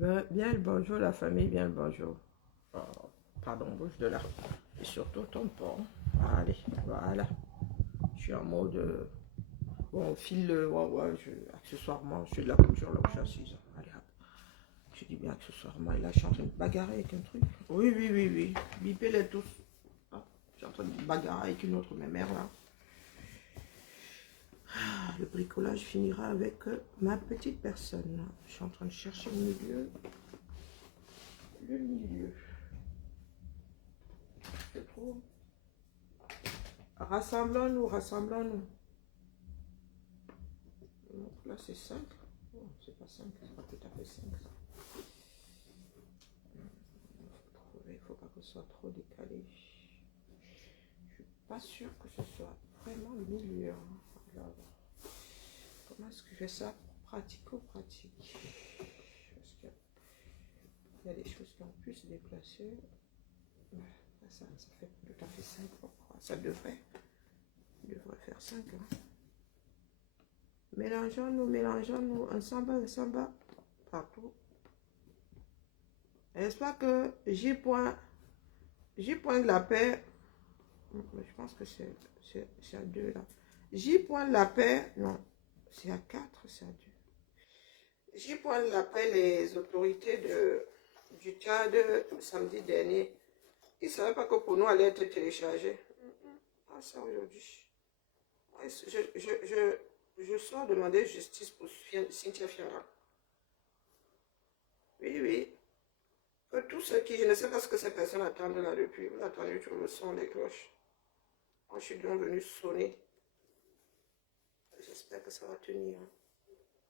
Bien le bonjour la famille, bien le bonjour. Oh, pardon, bouge de là. Et surtout ton pont. Allez, voilà. Je suis en mode... bon, fil, ouais, accessoirement, je suis de la couture là où je suis assise. Allez, hop. Je dis bien accessoirement. Et là, je suis en train de bagarrer avec un truc. Oui, oui, oui, oui. Bipez-les tous. Ah, je suis en train de bagarrer avec une autre mémère là. Ah, le bricolage finira avec ma petite personne. Je suis en train de chercher le milieu. Le milieu. C'est trop. Rassemblons-nous, rassemblons-nous. Donc là c'est 5. Oh, c'est pas 5, c'est pas tout à fait 5. Il ne faut pas que ce soit trop décalé. Je suis pas sûre que ce soit vraiment le milieu. Alors, comment est-ce que je fais ça pratico-pratique? Parce qu'il y a des choses qui ont pu se déplacer. Ça fait tout à fait 5. Ça devrait faire 5. Hein. Mélangeons-nous, ensemble, partout. N'est-ce pas que J point de la paix, je pense que c'est à 2 là. J point de la paix, non, c'est à 4, c'est à 2. J point de la paix, les autorités du Tchad, samedi dernier, ils ne savaient pas que pour nous allait être téléchargé. Ah, ça aujourd'hui. Je sors demander justice pour Cynthia Fiara. Oui, oui. Que tous ceux qui, je ne sais pas ce que ces personnes attendent là depuis. Vous attendez toujours le son des cloches. Moi, je suis donc venu sonner. J'espère que ça va tenir.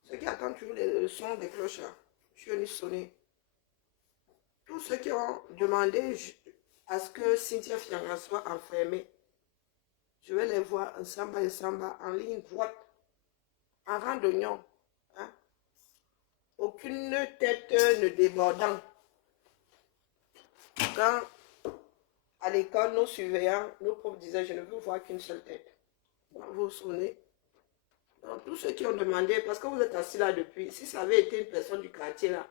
Ceux qui attendent toujours le son des cloches là, je suis venu sonner. Tous ceux qui ont demandé à ce que Cynthia Fiara soit enfermée, je vais les voir ensemble en ligne droite, en rang d'oignon. Hein? Aucune tête ne débordant. Quand à l'école, nos surveillants, nos profs disaient, je ne veux voir qu'une seule tête. Vous vous souvenez? Donc, tous ceux qui ont demandé, parce que vous êtes assis là depuis, si ça avait été une personne du quartier là,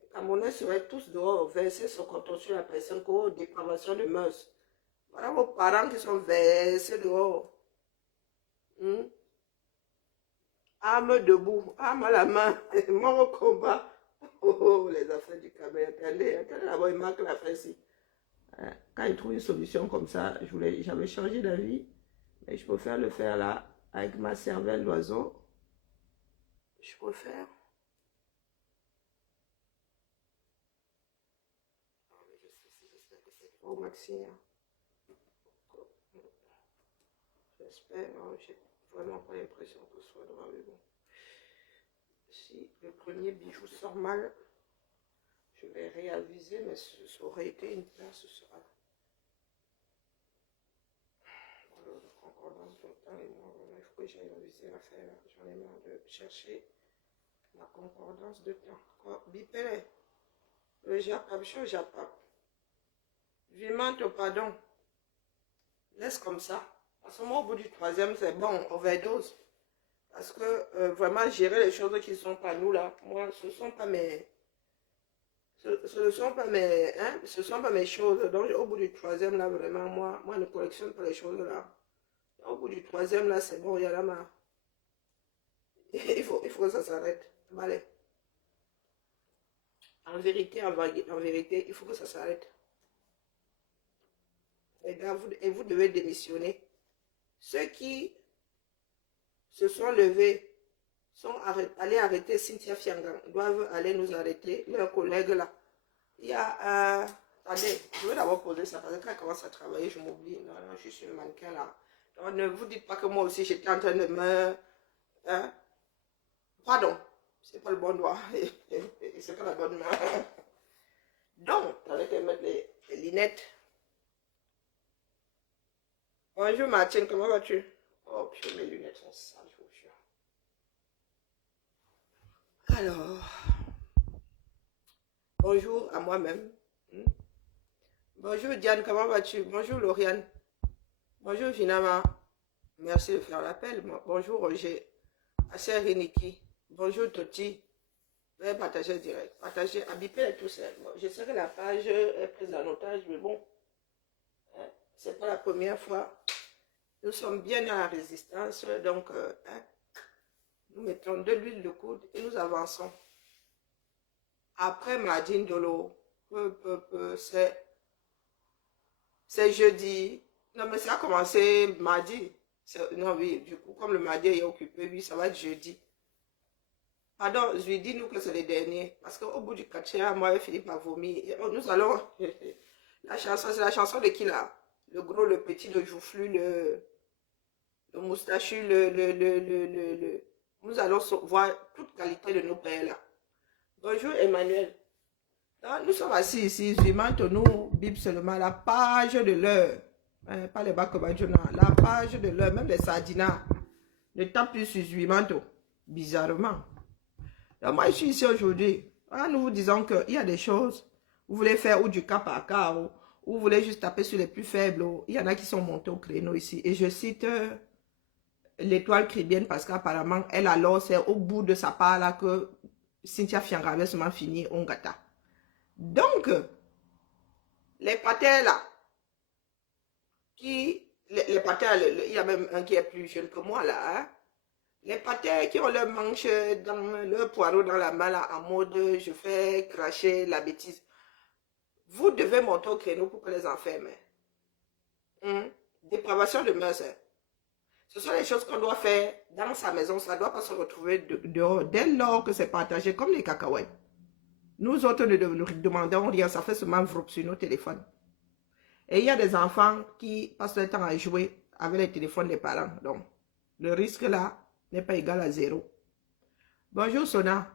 les Camerounais seraient tous dehors, versés son canton sur la personne, pour dépravation de mœurs. Voilà vos parents qui sont versés dehors. Arme debout, arme à la main, mort au combat. Oh, les affaires du Cameroun. Attendez d'abord, il marque la fin ici. Quand il trouve une solution comme ça, j'avais changé d'avis, mais je préfère le faire là, avec ma cervelle d'oiseau. Je préfère. J'espère que c'est trop maxi. J'espère, j'ai vraiment pas l'impression que ce soit droit, mais bon. Si le premier bijou sort mal, je vais réaviser, mais ça aurait été une place, ce sera. Alors, concordance de temps et moi, il faut que j'aille réviser l'affaire. J'en ai marre de chercher la concordance de temps. Bipélé, le Japap, Japap. Vivement au pardon. Laisse comme ça. Parce que moi, au bout du troisième, c'est bon, overdose. Parce que vraiment, gérer les choses qui ne sont pas nous là, moi, ce ne sont pas mes. Ce ne sont pas mes. Hein, ce sont pas mes choses. Donc, au bout du troisième là, vraiment, moi, je ne collectionne pas les choses là. Au bout du troisième là, c'est bon, il y a la marre. Il faut que ça s'arrête. Allez. En vérité, il faut que ça s'arrête. Et vous devez démissionner. Ceux qui se sont levés, sont allés arrêter Cynthia Fiangan, doivent aller nous arrêter, leurs collègues là. Il y a... attendez, je vais d'abord poser ça, parce que quand je commence à travailler, je m'oublie. Non, non, je suis le mannequin là. Donc, ne vous dites pas que moi aussi, j'étais en train de me... Hein? Pardon, c'est pas le bon doigt. C'est pas la bonne main. Donc, t'allais te mettre les lunettes. Bonjour Martine, comment vas-tu? Oh, puis mes lunettes sont sales, je vous jure. Alors, bonjour à moi-même. Bonjour Diane, comment vas-tu? Bonjour Lauriane. Bonjour Vinama. Merci de faire l'appel. Bonjour Roger. Assez Riniki. Bonjour Toti. Vous allez partager direct. Partagez, habitez tout seul. Bon, je sais que la page est prise en otage, mais bon, hein, c'est pas la première fois. Nous sommes bien dans la résistance, donc hein, nous mettons de l'huile de coude et nous avançons. Après Mardi Ndolo, c'est jeudi. Non, mais ça a commencé mardi. Non, oui, du coup, comme le mardi est occupé, oui, ça va être jeudi. Pardon, je lui dis nous que c'est les derniers. Parce qu'au bout du quatrième, moi, il finit par vomir. Nous allons. La chanson, c'est la chanson de qui là? Le gros, le petit, le joufflu, le moustachu, Nous allons voir toute qualité de nos pères là. Bonjour Emmanuel. Non, nous sommes assis ici, nous, bip seulement la page de l'heure. Hein, pas les bakobadjona, la page de l'heure, même les sardinas. Ne tapent plus sur Zuimanto. Bizarrement. Donc moi, je suis ici aujourd'hui. Nous vous disons qu'il y a des choses. Vous voulez faire ou du cas par cas, ou vous voulez juste taper sur les plus faibles. Il y en a qui sont montés au créneau ici. Et je cite l'étoile chrétienne parce qu'apparemment, elle alors, c'est au bout de sa part là que Cynthia Fianga avait seulement fini Ongata. Donc, les patères là, les patères, il y a même un qui est plus jeune que moi là, hein? Les patères qui ont leur manche dans leur poireau dans la main là, en mode je fais cracher la bêtise. Vous devez monter au créneau pour que les enferme. Dépravation de mœurs. Ce sont les choses qu'on doit faire dans sa maison. Ça ne doit pas se retrouver dehors. Dès lors que c'est partagé comme les cacahuètes. Nous autres ne demandons rien. Ça fait seulement vroom sur nos téléphones. Et il y a des enfants qui passent leur temps à jouer avec les téléphones des parents. Donc, le risque là n'est pas égal à 0. Bonjour Sona.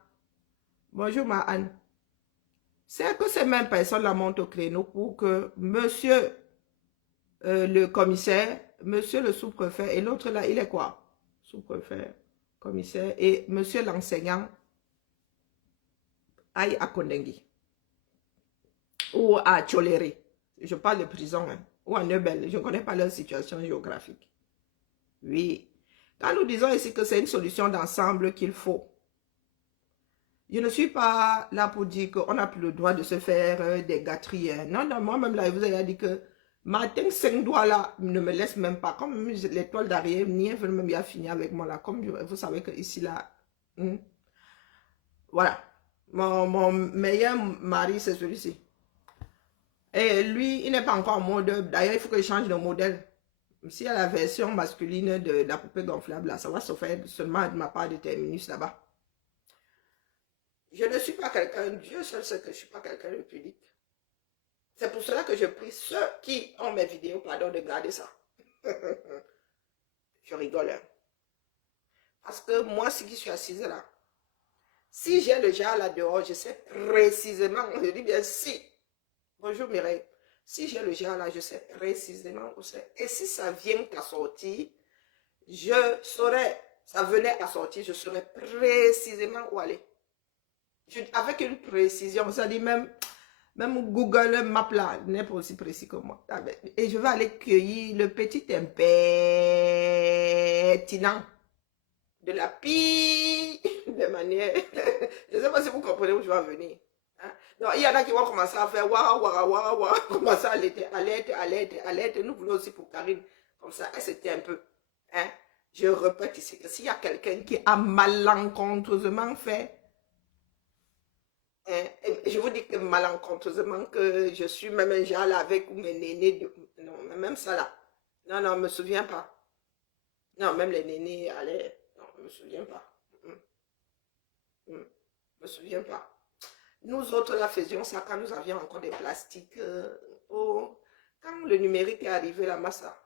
Bonjour Mahan. C'est que ces mêmes personnes-là montent au créneau pour que monsieur le commissaire, monsieur le sous-préfet, et l'autre là, il est quoi? Sous-préfet, commissaire, et monsieur l'enseignant aille à Kondengui. Ou à Tcholéré. Je parle de prison, hein, ou à Neubel. Je ne connais pas leur situation géographique. Oui. Quand nous disons ici que c'est une solution d'ensemble qu'il faut, je ne suis pas là pour dire qu'on n'a plus le droit de se faire des gâteries. Hein. Non, non, moi-même là, je vous ai dit que Martin 5 doigts là ne me laisse même pas. Comme l'étoile d'arrière, ni veut même bien finir avec moi là. Comme vous savez que ici là, voilà. Mon meilleur mari, c'est celui-ci. Et lui, il n'est pas encore en mode. D'ailleurs, il faut qu'il change de modèle. S'il y a la version masculine de la poupée gonflable, là, ça va se faire seulement de ma part de terminus là-bas. Je ne suis pas quelqu'un, Dieu seul sait que je ne suis pas quelqu'un de pudique. C'est pour cela que je prie ceux qui ont mes vidéos, pardon, de garder ça. Je rigole. Hein. Parce que moi, si je suis assise là, si j'ai le jar là dehors, je sais précisément, je dis bien si. Bonjour Mireille. Si j'ai le jar là, je sais précisément où c'est. Et si ça vient à sortir, je saurais, ça venait à sortir, je saurais précisément où aller. Avec une précision, ça dit même Google Maps là n'est pas aussi précis que moi. Et je vais aller cueillir le petit impertinent de la pire de manière. Je ne sais pas si vous comprenez où je vais venir. Hein? Donc, il y en a qui vont commencer à faire wara, commencer à alerte. Nous voulons aussi pour Karine. Comme ça, elle c'était un peu. Hein? Je répète ici que s'il y a quelqu'un qui a malencontreusement fait. Je vous dis que malencontreusement que je suis même un genre là avec mes nénés. Non, même ça là. Non, je ne me souviens pas. Non, même les nénés allaient. Non, je ne me souviens pas. Je ne me souviens pas. Nous autres là faisions ça quand nous avions encore des plastiques. Quand le numérique est arrivé là, ça.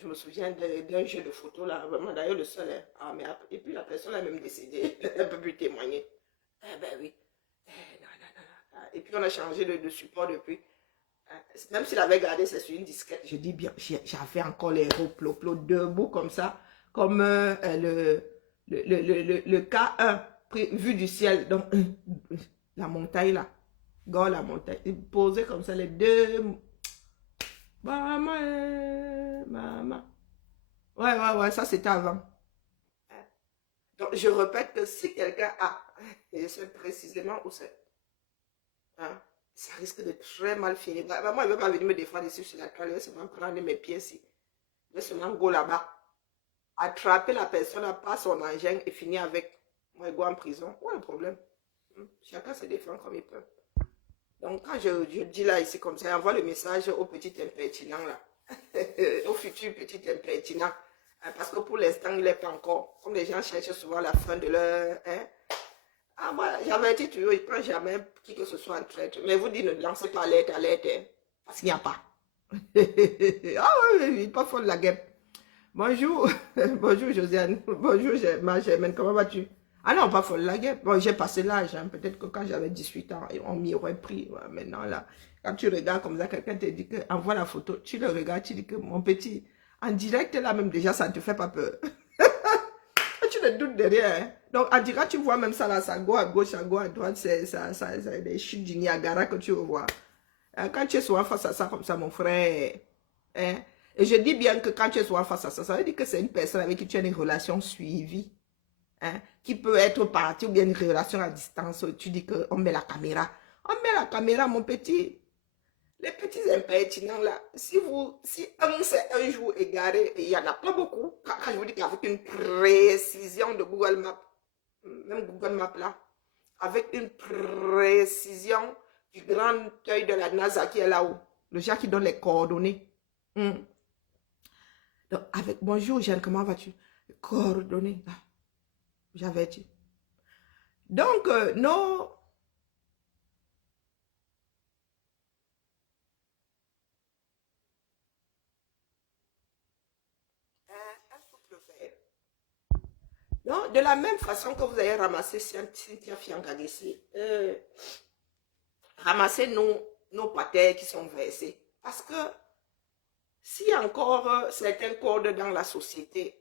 Je me souviens d'un jeu de photos là. Vraiment d'ailleurs le seul. Hein. Ah, mais après, et puis la personne a même décédé. Elle ne peut plus témoigner. Eh ben oui. Et puis on a changé de support depuis. Même s'il avait gardé, c'est sur une disquette. Je dis bien, j'avais encore les roues debout comme ça. Comme le K1 vu du ciel. Donc, la montagne là. Gars, la montagne. Posé comme ça, les deux. Maman. Ouais, ça c'était avant. Donc, je répète que si quelqu'un a, et je sais précisément où c'est, hein, ça risque de très mal finir. Bah, moi, il ne veut pas venir me défendre ici sur la toile, il va seulement prendre mes pieds ici. Il va seulement go là-bas, attraper la personne, à pas son engin et finir avec moi, go en prison. Où est le problème? Chacun se défend comme il peut. Donc, quand je dis là, ici, comme ça, envoie le message au petit impertinent là, au futur petit impertinent. Hein, parce que pour l'instant, il n'est pas encore. Comme les gens cherchent souvent la fin de leur... Hein. Ah, moi, j'avais dit toujours, il ne prend jamais qui que ce soit en traître. Mais vous dites, ne lancez pas alerte, hein, parce qu'il n'y a pas. Ah oui, oui, pas folle la guêpe. Bonjour, bonjour Josiane, bonjour ma Germaine, comment vas-tu? Ah non, pas folle la guêpe. Bon, j'ai passé l'âge, hein. Peut-être que quand j'avais 18 ans, on m'y aurait pris. Ouais, maintenant, là, quand tu regardes comme ça, quelqu'un te dit que envoie la photo, tu le regardes, tu dis que mon petit, en direct, là même déjà, ça ne te fait pas peur. Tu ne doutes de rien. Hein. Donc, en direct, tu vois même ça là, ça go à gauche, ça go à droite, c'est des chutes du Niagara que tu revois. Quand tu es souvent face à ça comme ça, mon frère, hein, et je dis bien que quand tu es souvent face à ça, ça veut dire que c'est une personne avec qui tu as une relation suivie, hein, qui peut être partie ou bien une relation à distance. Tu dis qu'on met la caméra. On met la caméra, mon petit. Les petits impertinents là, si un c'est un jour égaré, il n'y en a pas beaucoup, quand je vous dis qu'avec une précision de Google Maps, même Google Maps là, avec une précision du grand œil de la NASA qui est là-haut, le gars qui donne les coordonnées. Donc, avec bonjour Jeanne, comment vas-tu? Coordonnées, j'avais dit. Donc, nos donc, de la même façon que vous avez ramassé Cynthia Fiangagessi, ramassez nos patères qui sont versés. Parce que s'il y a encore certaines cordes dans la société,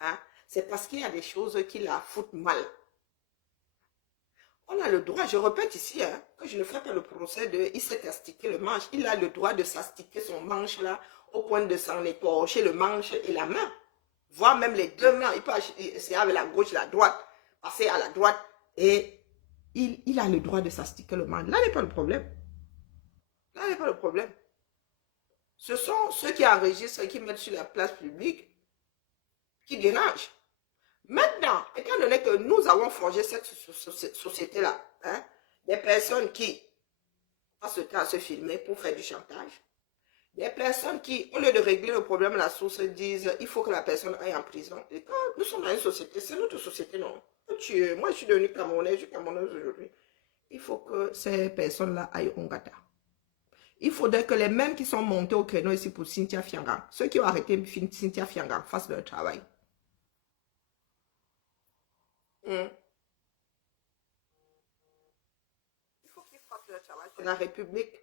hein, c'est parce qu'il y a des choses qui la foutent mal. On a le droit, je répète ici, hein, que je ne fais pas le procès de il s'est astiqué le manche. Il a le droit de s'astiquer son manche là, au point de s'en écorcher le manche et la main. Voire même les deux mains. Il peut essayer avec la gauche et la droite, passer à la droite. Et il a le droit de s'astiquer le manche. Là n'est pas le problème. Là n'est pas le problème. Ce sont ceux qui enregistrent et qui mettent sur la place publique qui dérangent. Maintenant, étant donné que nous avons forgé cette société-là, hein, des personnes qui passent le temps à se filmer pour faire du chantage, des personnes qui, au lieu de régler le problème à la source, disent il faut que la personne aille en prison. Et quand nous sommes dans une société, c'est notre société, non. Moi, je suis devenue Camerounaise, je suis Camerounaise aujourd'hui. Il faut que ces personnes-là aillent au Ngata. Il faudrait que les mêmes qui sont montés au créneau ici pour Cynthia Fianga, ceux qui ont arrêté Cynthia Fianga, fassent leur travail. Il faut qu'ils fassent leur travail. C'est la République.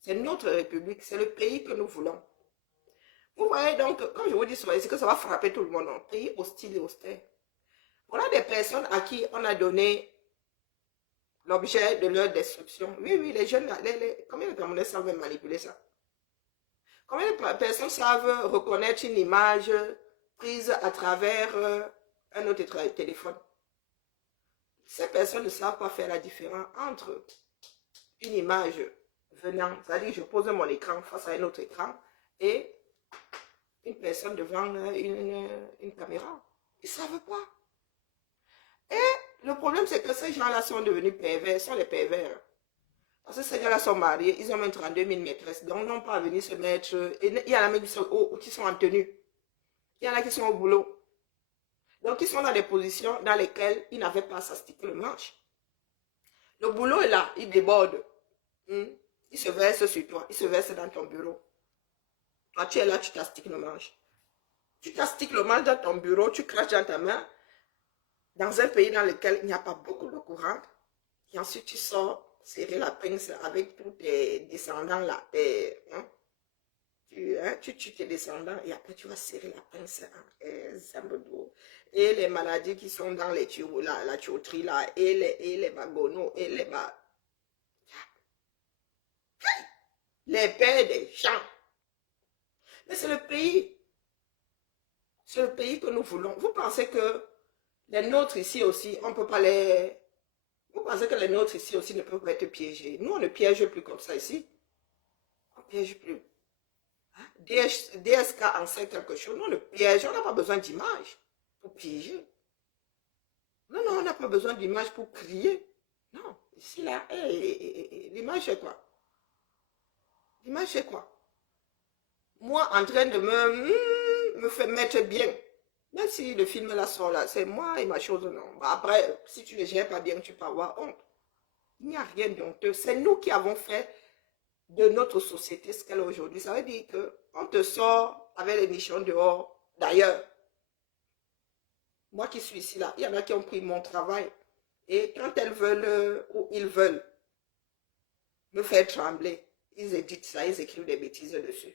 C'est notre République. C'est le pays que nous voulons. Vous voyez donc, comme je vous dis souvent, c'est que ça va frapper tout le monde. Un pays hostile et austère. On a des personnes à qui on a donné l'objet de leur destruction. Oui, oui, les jeunes, combien de Camerounais savent manipuler ça? Combien de personnes savent reconnaître une image prise à travers un autre téléphone? Ces personnes ne savent pas faire la différence entre une image venant, c'est-à-dire je pose mon écran face à un autre écran, et une personne devant une caméra. Ils ne savent pas. Et le problème, c'est que ces gens-là sont devenus pervers, sont les pervers. Parce que ces gens-là sont mariés, ils ont même 32 000 maîtresses, donc n'ont pas à venir se mettre. Et il y en a même qui sont en tenue. Il y en a qui sont au boulot. Donc, ils sont dans des positions dans lesquelles ils n'avaient pas à s'astiquer le manche. Le boulot est là, il déborde. Il se verse sur toi, il se verse dans ton bureau. Toi, tu es là, tu t'astiques le manche. Tu t'astiques le manche dans ton bureau, tu craches dans ta main, dans un pays dans lequel il n'y a pas beaucoup de courant. Et ensuite, tu sors, serrer la pince avec tous tes descendants là. Tu tues tes descendants et après tu vas serrer la pince. Et les maladies qui sont dans les tuyaux, la tuyauterie là, et les wagonneaux, et les pères des champs. Mais c'est le pays que nous voulons. Vous pensez que Les nôtres ici aussi, on ne peut pas les... Vous pensez que les nôtres ici aussi ne peuvent pas être piégés? Nous, on ne piège plus comme ça ici. On ne piège plus. DSK en sait quelque chose. Nous, on ne piège. On n'a pas besoin d'image pour piéger. Non, non, on n'a pas besoin d'image pour crier. Non, ici, là, l'image, c'est quoi? L'image, c'est quoi? Moi, en train de me faire mettre bien. Même si le film là sort là, c'est moi et ma chose, non. Après, si tu ne gères pas bien, tu peux avoir honte. Il n'y a rien d'honteux. C'est nous qui avons fait de notre société ce qu'elle est aujourd'hui. Ça veut dire qu'on te sort avec les nichons dehors. D'ailleurs, moi qui suis ici là, il y en a qui ont pris mon travail. Et quand elles veulent ou ils veulent me faire trembler, ils éditent ça, ils écrivent des bêtises dessus.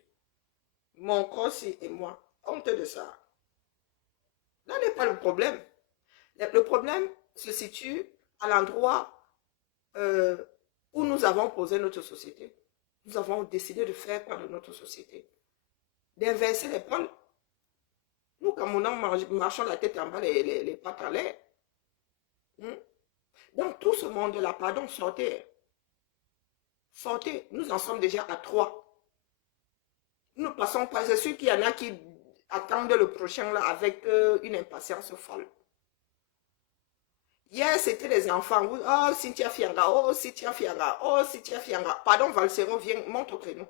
Mon corps et moi, honte de ça. Là n'est pas le problème. Le problème se situe à l'endroit où nous avons posé notre société. Nous avons décidé de faire quoi de notre société? D'inverser les pôles. Nous, comme on marchons la tête en bas, les pattes en l'air. Donc, tout ce monde-là, pardon, sortez. Sortez. Nous en sommes déjà à 3. Nous ne passons pas. C'est sûr qu'il y en a qui attendent le prochain là avec une impatience folle. Hier, c'était les enfants. Oh, Cynthia Fianga. Oh, Cynthia Fianga. Oh, Cynthia Fianga. Pardon, Valsero, viens, monte au créneau.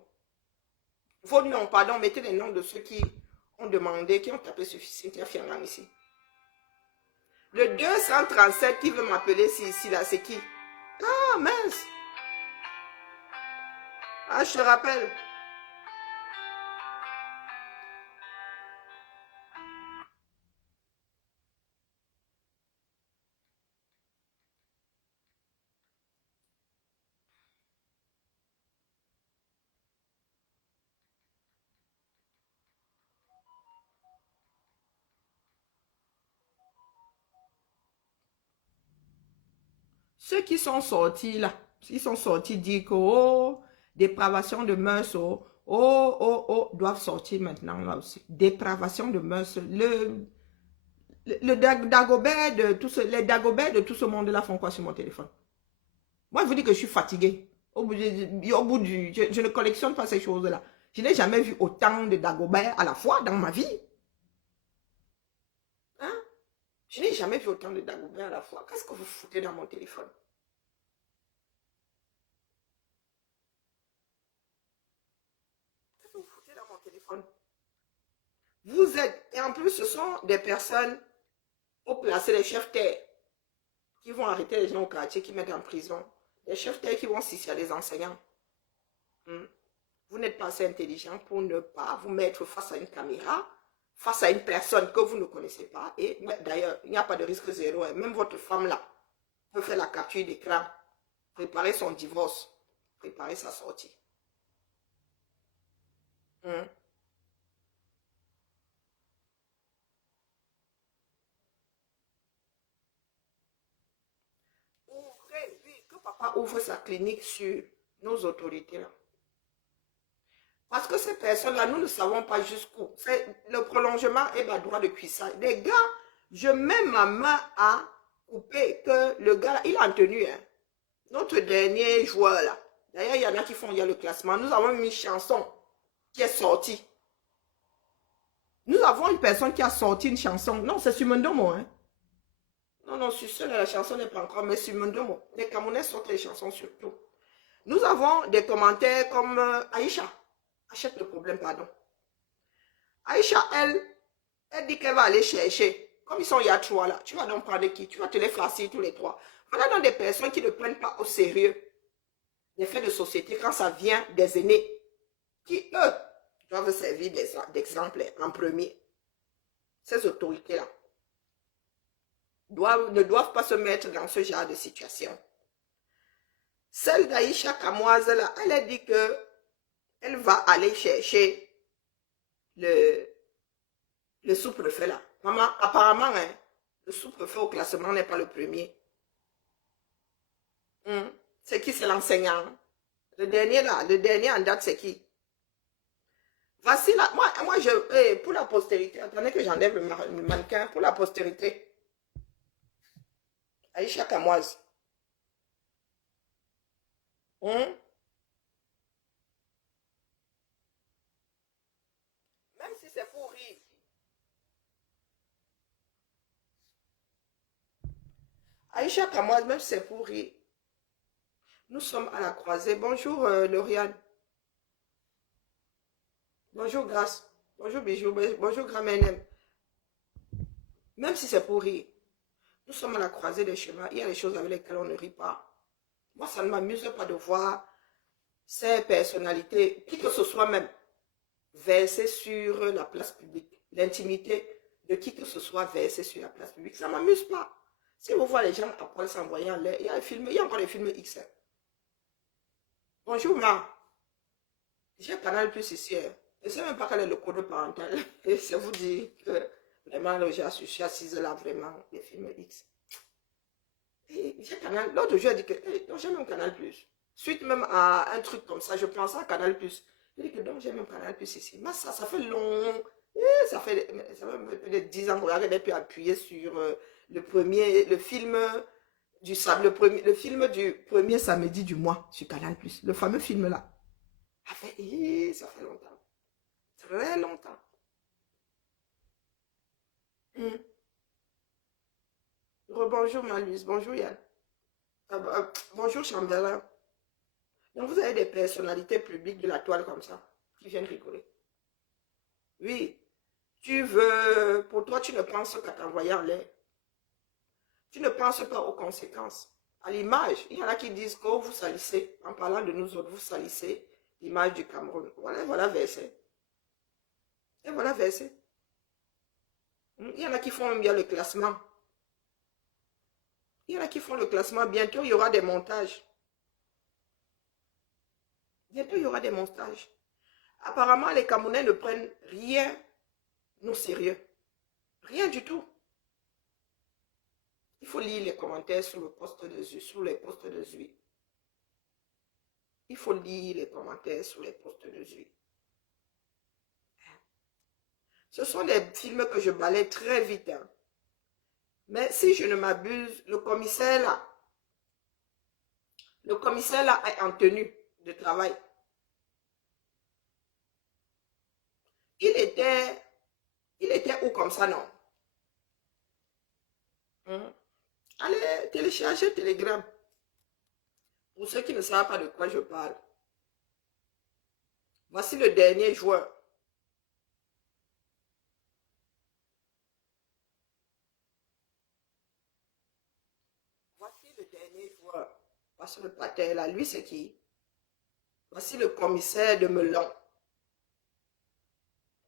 Vos noms, pardon, mettez les noms de ceux qui ont demandé, qui ont tapé sur Cynthia Fianga ici. Le 237 qui veut m'appeler ici, là, c'est qui? Ah, mince. Ah, je te rappelle. Ceux qui sont sortis là, ils sont sortis dire que, oh, dépravation de mœurs, oh, doivent sortir maintenant là aussi. Dépravation de mœurs. Le Dagobert de tout ce, les Dagobert de tout ce monde là font quoi sur mon téléphone? Moi, je vous dis que je suis fatiguée. Au bout du, je ne collectionne pas ces choses-là. Je n'ai jamais vu autant de Dagobert à la fois dans ma vie. Hein? Je n'ai jamais vu autant de Dagobert à la fois. Qu'est-ce que vous foutez dans mon téléphone? Qu'est-ce que vous foutez dans mon téléphone? Vous êtes, et en plus, ce sont des personnes au placé, les chefs terre, qui vont arrêter les gens au quartier, qui mettent en prison. Les chefs terre qui vont s'isser les enseignants. Vous n'êtes pas assez intelligent pour ne pas vous mettre face à une caméra, face à une personne que vous ne connaissez pas. Et d'ailleurs, il n'y a pas de risque zéro. Hein. Même votre femme là peut faire la capture d'écran, préparer son divorce, préparer sa sortie. Ouvrez, oui, que papa ouvre sa clinique sur nos autorités là. Parce que ces personnes-là, nous ne savons pas jusqu'où. C'est le prolongement et ma droit de cuissage. Les gars, je mets ma main à couper que le gars, il a en tenue. Hein. Notre dernier joueur là. D'ailleurs, il y en a qui font, il y a le classement. Nous avons une chanson qui est sortie. Nous avons une personne qui a sorti une chanson. Non, c'est sur Mondomo. Hein. Non, non, sur celle la chanson n'est pas encore, mais sur Mondomo. Les Camerounais sortent les chansons surtout. Nous avons des commentaires comme Aïcha. Achète le problème, pardon. Aïcha, elle dit qu'elle va aller chercher. Comme ils sont, il y a 3 là. Tu vas donc prendre qui? Tu vas te les farcir tous les 3. Voilà donc des personnes qui ne prennent pas au sérieux les faits de société quand ça vient des aînés. Qui, eux, doivent servir d'exemple en premier. Ces autorités-là ne doivent pas se mettre dans ce genre de situation. Celle d'Aïcha Kamoise, là, elle a dit que elle va aller chercher le sous-préfet là. Maman, apparemment, hein, le sous-préfet au classement n'est pas le premier. C'est qui? C'est l'enseignant. Le dernier là, le dernier en date, c'est qui? Voici là, moi pour la postérité, attendez que j'enlève le mannequin pour la postérité. Aïcha Kamoise. Hein? Même si c'est pour rire. Aïcha Kamoise, même si c'est pour rire. Nous sommes à la croisée. Bonjour, Lauriane. Bonjour, Grâce. Bonjour, Bijou. Bonjour, Grand-Mère. Même si c'est pour rire. Nous sommes à la croisée des chemins. Il y a des choses avec lesquelles on ne rit pas. Moi, ça ne m'amuse pas de voir ces personnalités, qui que ce soit même, versées sur la place publique. L'intimité de qui que ce soit versée sur la place publique. Ça ne m'amuse pas. Si vous voyez les gens après s'envoyer en l'air, il y a encore des films X. Bonjour, Ma. J'ai Canal Plus ici. Je ne sais même pas quel est le code parental. Et ça vous dit que vraiment, j'ai assisté là vraiment des films X. Et j'ai Canal. L'autre jour, j'ai dit que j'ai même Canal Plus. Suite même à un truc comme ça, je pensais à Canal Plus. J'ai dit que donc j'ai même Canal Plus ici. Mais ça fait long. Ça fait peut-être 10 ans qu'on a pu appuyer sur le film le film du premier samedi du mois sur Canal Plus. Le fameux film là. Ça fait longtemps. Très longtemps. Hmm. Rebonjour Malus, bonjour Yann. Bonjour Chambellan. Donc vous avez des personnalités publiques de la toile comme ça, qui viennent rigoler. Oui, pour toi tu ne penses qu'à t'envoyer en l'air. Tu ne penses pas aux conséquences. À l'image, il y en a qui disent que vous salissez, en parlant de nous autres, vous salissez l'image du Cameroun. Voilà verset. Et voilà verset. Il y en a qui font même bien le classement. Il y en a qui font le classement. Bientôt, il y aura des montages. Bientôt, il y aura des montages. Apparemment, les Camerounais ne prennent rien au sérieux. Rien du tout. Il faut lire les commentaires sur le poste de Zui, sur les postes de Zui. Il faut lire les commentaires sur les postes de Zui. Ce sont des films que je balaye très vite. Hein. Mais si je ne m'abuse, le commissaire là est en tenue de travail. Il était où comme ça, non? Allez, télécharger Telegram. Pour ceux qui ne savent pas de quoi je parle. Voici le dernier joueur. Voici le dernier joueur. Voici le pater là. Lui, c'est qui? Voici le commissaire de Melon.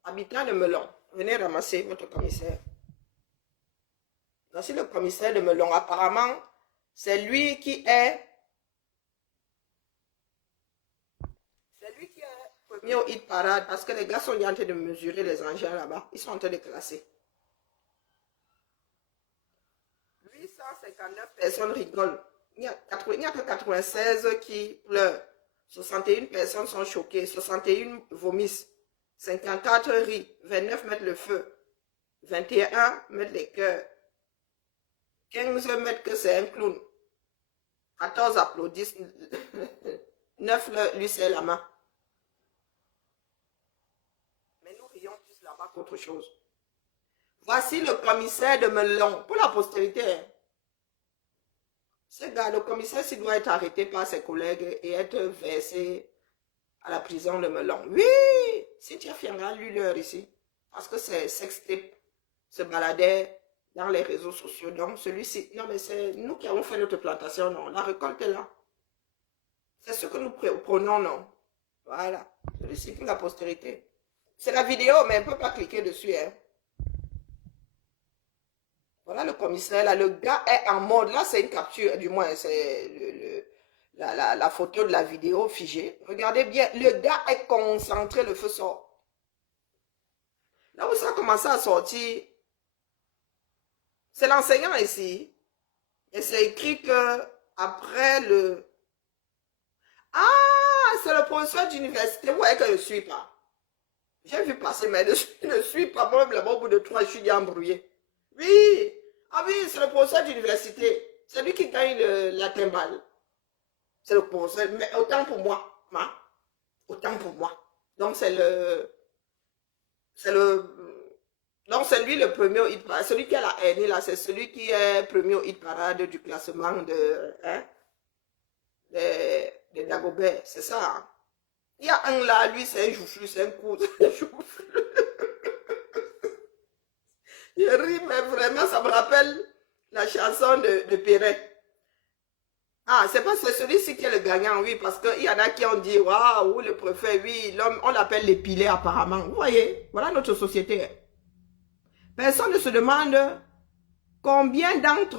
Habitant de Melon. Venez ramasser votre commissaire. Voici le commissaire de Melon. Apparemment, c'est lui qui est premier au hit parade parce que les gars sont en train de mesurer les engins là-bas. Ils sont en train de classer. 859 personnes rigolent. Il n'y a que 96 qui pleurent. 61 personnes sont choquées. 61 vomissent. 54 rient. 29 mettent le feu. 21 mettent les cœurs. 15 mettent que c'est un clown. 14 applaudissent. 9 lui serrent la main. Mais nous rions plus là-bas qu'autre chose. Voici le commissaire de Melon. Pour la postérité. Ce gars, le commissaire, s'il doit être arrêté par ses collègues et être versé à la prison de Melon. Oui, Cynthia Fianga lu l'heure ici. Parce que c'est sextape se baladait dans les réseaux sociaux. Donc celui-ci, non mais c'est nous qui avons fait notre plantation, non. La récolte est là. C'est ce que nous prenons, non. Voilà. Celui-ci pour la postérité. C'est la vidéo, mais on ne peut pas cliquer dessus. Hein. Voilà le commissaire, là, le gars est en mode, là c'est une capture, du moins c'est la photo de la vidéo figée. Regardez bien, le gars est concentré, le feu sort. Là où ça a commencé à sortir, c'est l'enseignant ici. Et c'est écrit que après le... Ah, c'est le professeur d'université, vous voyez que je ne suis pas. J'ai vu passer, mais je ne suis pas, même là-bas au bout de 3, je suis déjà embrouillé. Oui, ah oui, c'est le professeur d'université. C'est lui qui gagne la timbale. C'est le professeur. Mais autant pour moi. Hein? Autant pour moi. Donc, c'est le... Donc, c'est lui le premier au hit parade. Celui qui a la haine, là, c'est celui qui est premier au hit parade du classement de Dagobert. C'est ça. Hein? Il y a un là, lui, c'est un joufflu, c'est un coup. Je ris, mais vraiment, ça me rappelle la chanson de Perret. Ah, c'est pas celui-ci qui est le gagnant, oui, parce qu'il y en a qui ont dit, waouh, le préfet, oui, l'homme, on l'appelle l'épilé apparemment. Vous voyez, voilà notre société. Personne ne se demande combien d'entre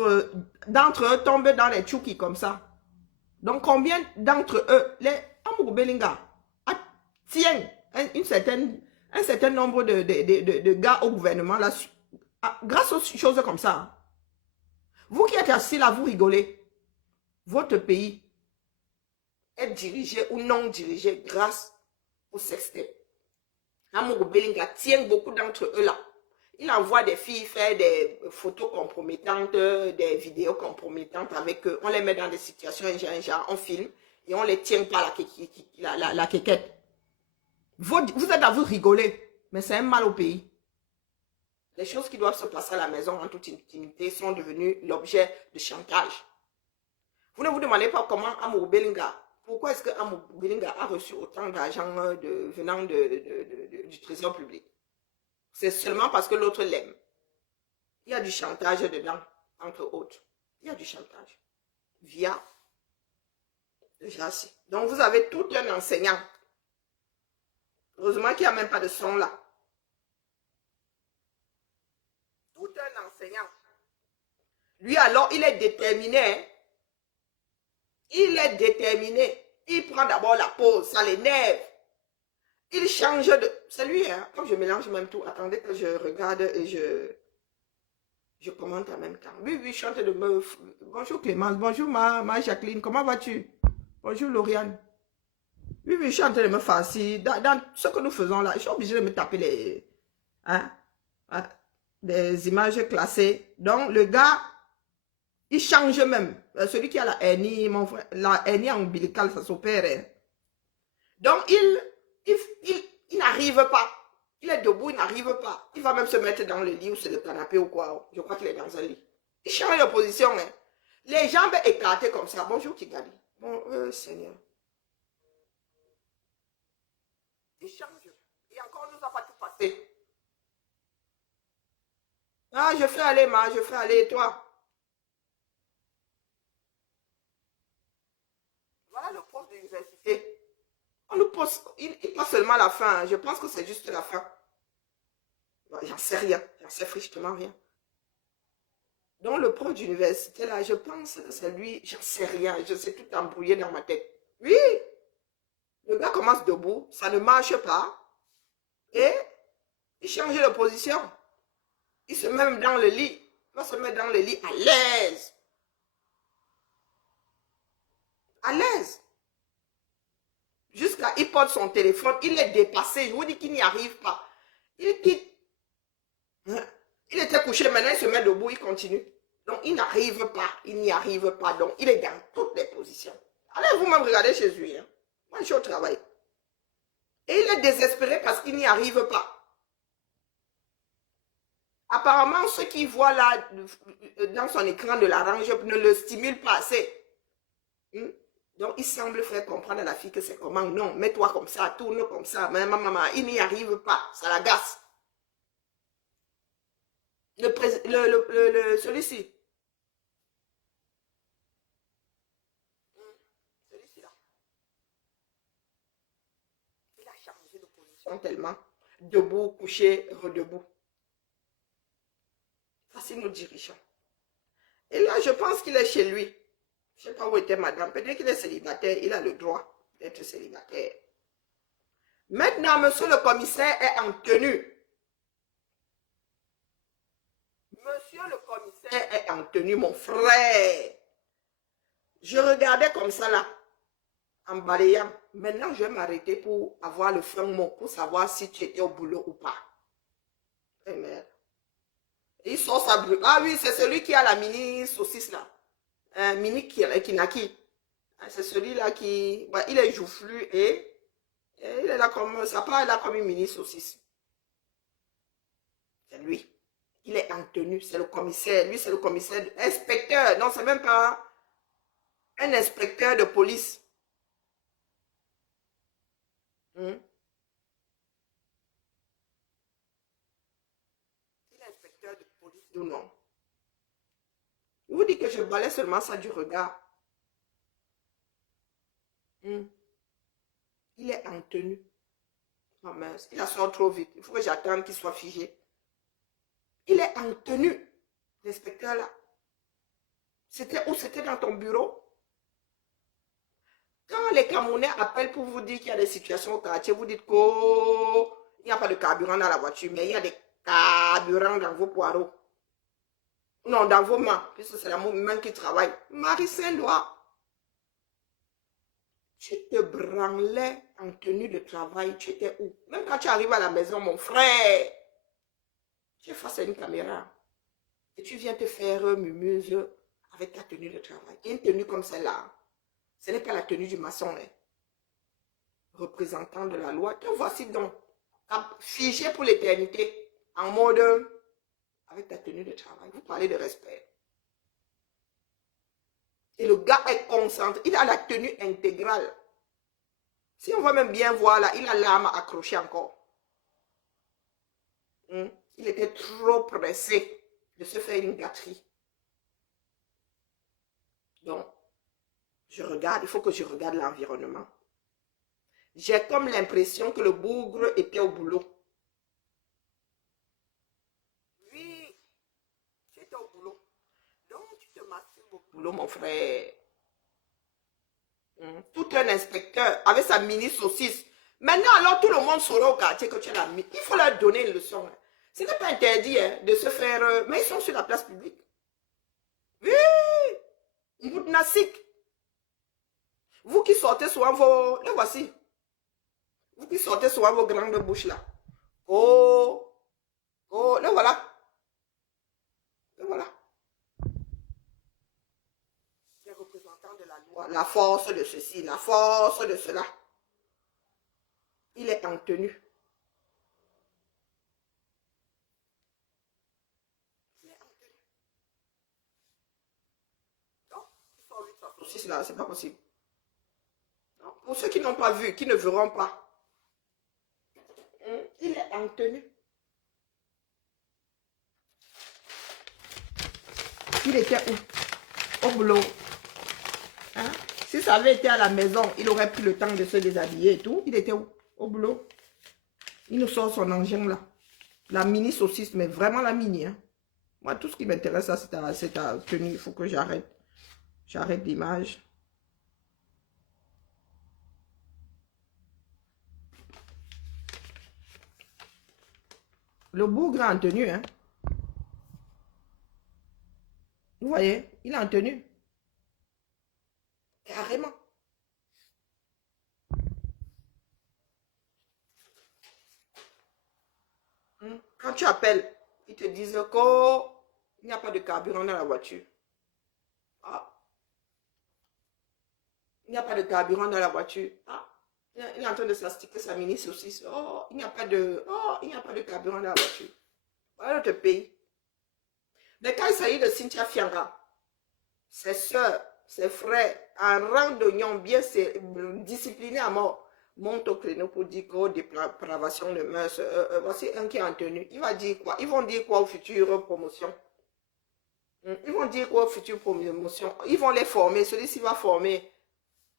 eux tombent dans les tchouki comme ça. Donc, combien d'entre eux, les Amouroubelinga, tiennent un certain nombre de gars au gouvernement là, grâce aux choses comme ça. Vous qui êtes assis là, vous rigolez. Votre pays est dirigé ou non dirigé grâce au sextet. Amourou Belinga tient beaucoup d'entre eux là. Il envoie des filles faire des photos compromettantes, des vidéos compromettantes avec eux. On les met dans des situations, on filme et on les tient pas la quéquette. Vous êtes à vous rigoler, mais c'est un mal au pays. Les choses qui doivent se passer à la maison en toute intimité sont devenues l'objet de chantage. Vous ne vous demandez pas comment Amourou Belinga, pourquoi est-ce que Amourou Belinga a reçu autant d'argent venant du trésor public? C'est seulement parce que l'autre l'aime. Il y a du chantage dedans, entre autres. Il y a du chantage. Via le Jassi. Donc vous avez tout un enseignant. Heureusement qu'il n'y a même pas de son là. Tout un enseignant. Lui alors, il est déterminé. Hein? Il est déterminé. Il prend d'abord la pause, ça l'énerve. Il change de... C'est lui, hein. Comme je mélange même tout. Attendez que je regarde et je commente en même temps. Oui, oui, chante de meuf. Bonjour Clémence, bonjour ma Jacqueline, comment vas-tu? Bonjour Lauriane. Oui, oui, chante de me farcir. Dans ce que nous faisons là, je suis obligée de me taper des images classées. Donc, le gars... Il change même. Celui qui a la hernie, mon frère, la hernie ombilicale, ça s'opère. Hein. Donc, il n'arrive pas. Il est debout, il n'arrive pas. Il va même se mettre dans le lit ou sur le canapé ou quoi. Je crois qu'il est dans un lit. Il change de position. Hein. Les jambes écartées comme ça. Bonjour Kigali. Bon, Seigneur. Il change. Et encore, on ne nous a pas tout passé. Ah, je fais aller, je fais aller, et toi? Voilà le prof d'université. On nous pose, il passe seulement la fin. Je pense que c'est juste la fin. J'en sais rien. J'en sais frichement rien. Donc le prof d'université là, je pense que c'est lui. J'en sais rien. Je sais tout embrouillé dans ma tête. Oui. Le gars commence debout. Ça ne marche pas. Et il change de position. Il se met même dans le lit. Il va se mettre dans le lit à l'aise. À l'aise. Jusqu'à il porte son téléphone, il est dépassé. Je vous dis qu'il n'y arrive pas. Il quitte. Il était couché, maintenant il se met debout, il continue. Donc il n'arrive pas, il n'y arrive pas. Donc il est dans toutes les positions. Allez vous-même regarder chez lui. Hein. Moi je suis au travail. Et il est désespéré parce qu'il n'y arrive pas. Apparemment, ce qu'il voit là, dans son écran de l'orange, ne le stimule pas assez. Donc, il semble faire comprendre à la fille que c'est comment. Non, mets-toi comme ça, tourne comme ça. Maman, il n'y arrive pas. Ça l'agace. Celui-ci. Celui-ci là. Il a changé de position tellement. Debout, couché, redebout. Voici nos dirigeants. Et là, je pense qu'il est chez lui. Je ne sais pas où était madame. Peut-être qu'il est célibataire. Il a le droit d'être célibataire. Maintenant, monsieur le commissaire est en tenue. Monsieur le commissaire est en tenue, mon frère. Je regardais comme ça là, en balayant. Maintenant, je vais m'arrêter pour avoir le fin mot, pour savoir si tu étais au boulot ou pas. Et merde. Il sort sa brûle. Ah oui, c'est celui qui a la mini saucisse là. Mini Kinaki. C'est celui-là qui... bah, il est joufflu et il est là comme... Ça part là comme une mini saucisse. C'est lui. Il est en tenue. C'est le commissaire. Lui, c'est le commissaire. Inspecteur. Non, c'est même pas un inspecteur de police. Hmm. Il est inspecteur de police ou non? Il vous dit que je balais seulement ça du regard. Hmm. Il est en tenue. Oh mince, il sort trop vite. Il faut que j'attende qu'il soit figé. Il est en tenue. L'inspecteur là. C'était où? C'était dans ton bureau? Quand les Camerounais appellent pour vous dire qu'il y a des situations au quartier, vous dites qu'il n'y a pas de carburant dans la voiture, mais il y a des carburants dans vos poireaux. Non, dans vos mains, puisque c'est la main qui travaille. Marie Saint-Lois, tu te branlais en tenue de travail, tu étais où? Même quand tu arrives à la maison, mon frère, tu es face à une caméra et tu viens te faire mumuse avec ta tenue de travail. Et une tenue comme celle-là, ce n'est pas la tenue du maçon, hein. Représentant de la loi, te voici donc figé pour l'éternité, en mode avec ta tenue de travail. Vous parlez de respect. Et le gars est concentré, il a la tenue intégrale. Si on va même bien voir là, il a l'arme accrochée encore. Il était trop pressé de se faire une gâterie. Donc, je regarde, il faut que je regarde l'environnement. J'ai comme l'impression que le bougre était au boulot. Oui, tu étais au boulot. Donc, tu te masturbes au boulot, mon frère. Tout un inspecteur avec sa mini saucisse. Maintenant, alors, tout le monde saura au quartier que tu es la mini. Il faut leur donner une leçon. Ce n'est pas interdit de se faire... mais ils sont sur la place publique. Oui, Moudnassik. Vous qui sortez souvent vos... Les voici. Vous qui sortez souvent vos grandes bouches là. Oh, oh, le voilà. Le voilà. Les représentants de la loi. La force de ceci, la force de cela. Il est en tenue. Il est en tenue. Non, il faut lui sa saucisse là, c'est pas possible. Non. Pour ceux qui n'ont pas vu, qui ne verront pas. Il est en tenue. Il était où? Au boulot. Hein? Si ça avait été à la maison, il aurait pris le temps de se déshabiller et tout. Il était où? Au boulot. Il nous sort son engin là. La mini saucisse, mais vraiment la mini. Hein? Moi, tout ce qui m'intéresse, c'est ta tenue. Il faut que j'arrête. J'arrête l'image. Le bougre en tenue. Hein? Vous voyez, il est en tenue. Carrément. Quand tu appelles, ils te disent qu'il n'y a pas de carburant dans la voiture. Ah. Il n'y a pas de carburant dans la voiture. Ah. Il est en train de s'astiquer sa mini saucisse. Oh, il n'y a pas de carburant dans la voiture. Voilà notre pays. Mais quand il s'agit de Cynthia Fianga, ses soeurs, ses frères, en rang d'oignon, bien disciplinés à mort, montent au créneau pour dire que dépravation de mœurs. Voici un qui est en tenue. Il va dire quoi? Ils vont dire quoi aux futures promotions? Ils vont dire quoi aux futures promotions? Ils vont les former. Celui-ci va former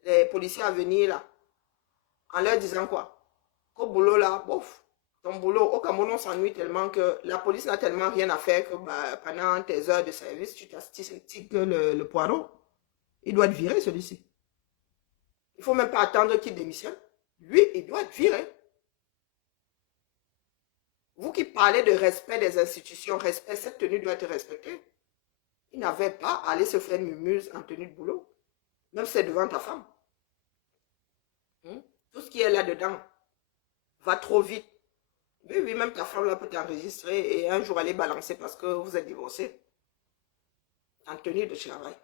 les policiers à venir là. En leur disant quoi? Qu'au boulot là, bof. Ton boulot, au Cameroun, on s'ennuie tellement que la police n'a tellement rien à faire que bah, pendant tes heures de service, tu t'astiques le poireau. Il doit être viré, celui-ci. Il ne faut même pas attendre qu'il démissionne. Lui, il doit être viré. Vous qui parlez de respect des institutions, respect, cette tenue doit être respectée. Il n'avait pas à aller se faire mumuse en tenue de boulot. Même si c'est devant ta femme. Tout ce qui est là-dedans va trop vite. Oui, oui, même ta femme là peut t'enregistrer et un jour aller balancer parce que vous êtes divorcé. En tenue de travail.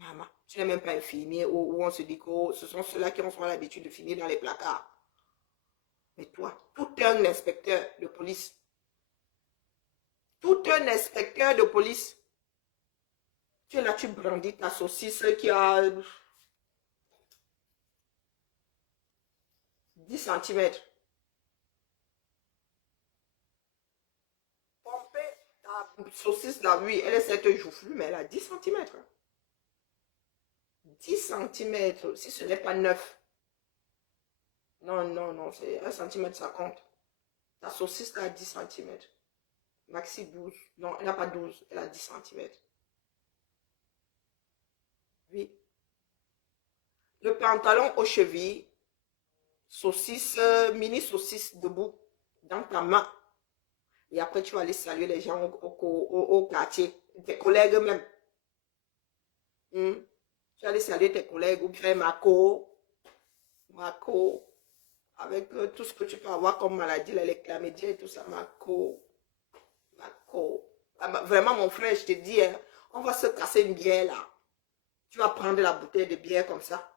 Maman, tu n'es même pas infirmier où on se dit que oh, ce sont ceux-là qui ont souvent l'habitude de finir dans les placards. Mais toi, tout un inspecteur de police, tout un inspecteur de police, tu es là, tu brandis ta saucisse qui a 10 centimètres. Pomper ta saucisse là, oui, elle est cette joufflue, mais elle a 10 centimètres. 10 centimètres, si ce n'est pas 9. Non, non, non, c'est 1 centimètre, ça compte. Ta saucisse là a 10 centimètres. Maxi 12. Non, elle n'a pas 12, elle a 10 centimètres. Oui. Le pantalon aux chevilles, saucisse, mini saucisse debout dans ta main. Et après, tu vas aller saluer les gens au quartier, tes collègues même. Hmm. Tu vas aller saluer tes collègues ou faire Marco, avec tout ce que tu peux avoir comme maladie, les chlamydia et tout ça, Marco. Ah, vraiment, mon frère, je te dis, hein, on va se casser une bière là. Tu vas prendre la bouteille de bière comme ça,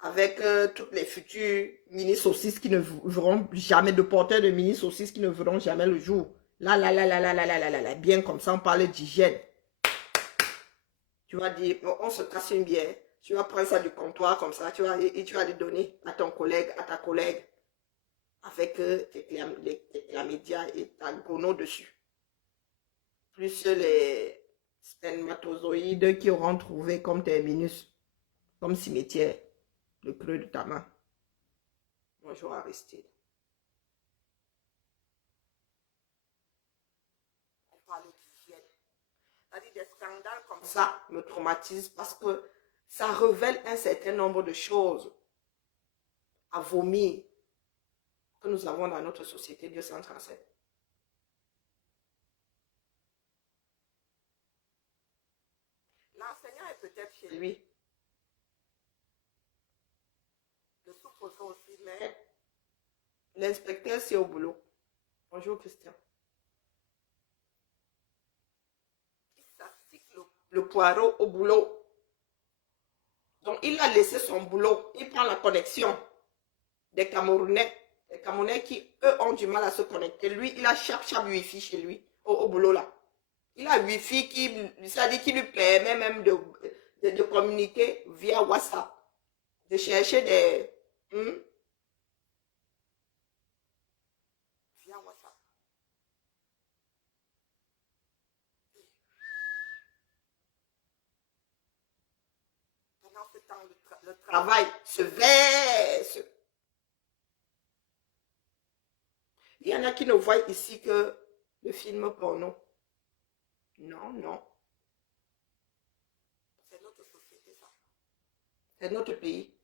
avec toutes les futures mini saucisses qui ne verront jamais, de porteurs de mini saucisses qui ne verront jamais le jour. Là, bien comme ça, on parle d'hygiène. Tu vas dire, on se casse une bière. Tu vas prendre ça du comptoir comme ça, et tu vas les donner à ton collègue, à ta collègue, avec tes chlamydia et ta gono dessus. Plus les spermatozoïdes qui auront trouvé comme terminus, comme cimetière, le creux de ta main. Bonjour Aristide. On parle d'hygiène. C'est-à-dire des scandales comme ça me traumatisent parce que ça révèle un certain nombre de choses à vomir que nous avons dans notre société 237. L'enseignant est peut-être chez lui. Le sous-préfet aussi, mais l'inspecteur c'est au boulot. Bonjour Christian. Il s'astique le poireau au boulot. Donc il a laissé son boulot. Il prend la connexion des Camerounais. Les Camerounais qui, eux, ont du mal à se connecter. Lui, il a chaque Wi-Fi chez lui, au boulot là. Il a Wi-Fi qui lui permet même de communiquer via WhatsApp. De chercher des... via WhatsApp. Pendant ce temps, le travail se verse. Il y en a qui ne voient ici que le film porno. Non, non. C'est notre société, ça. C'est notre pays.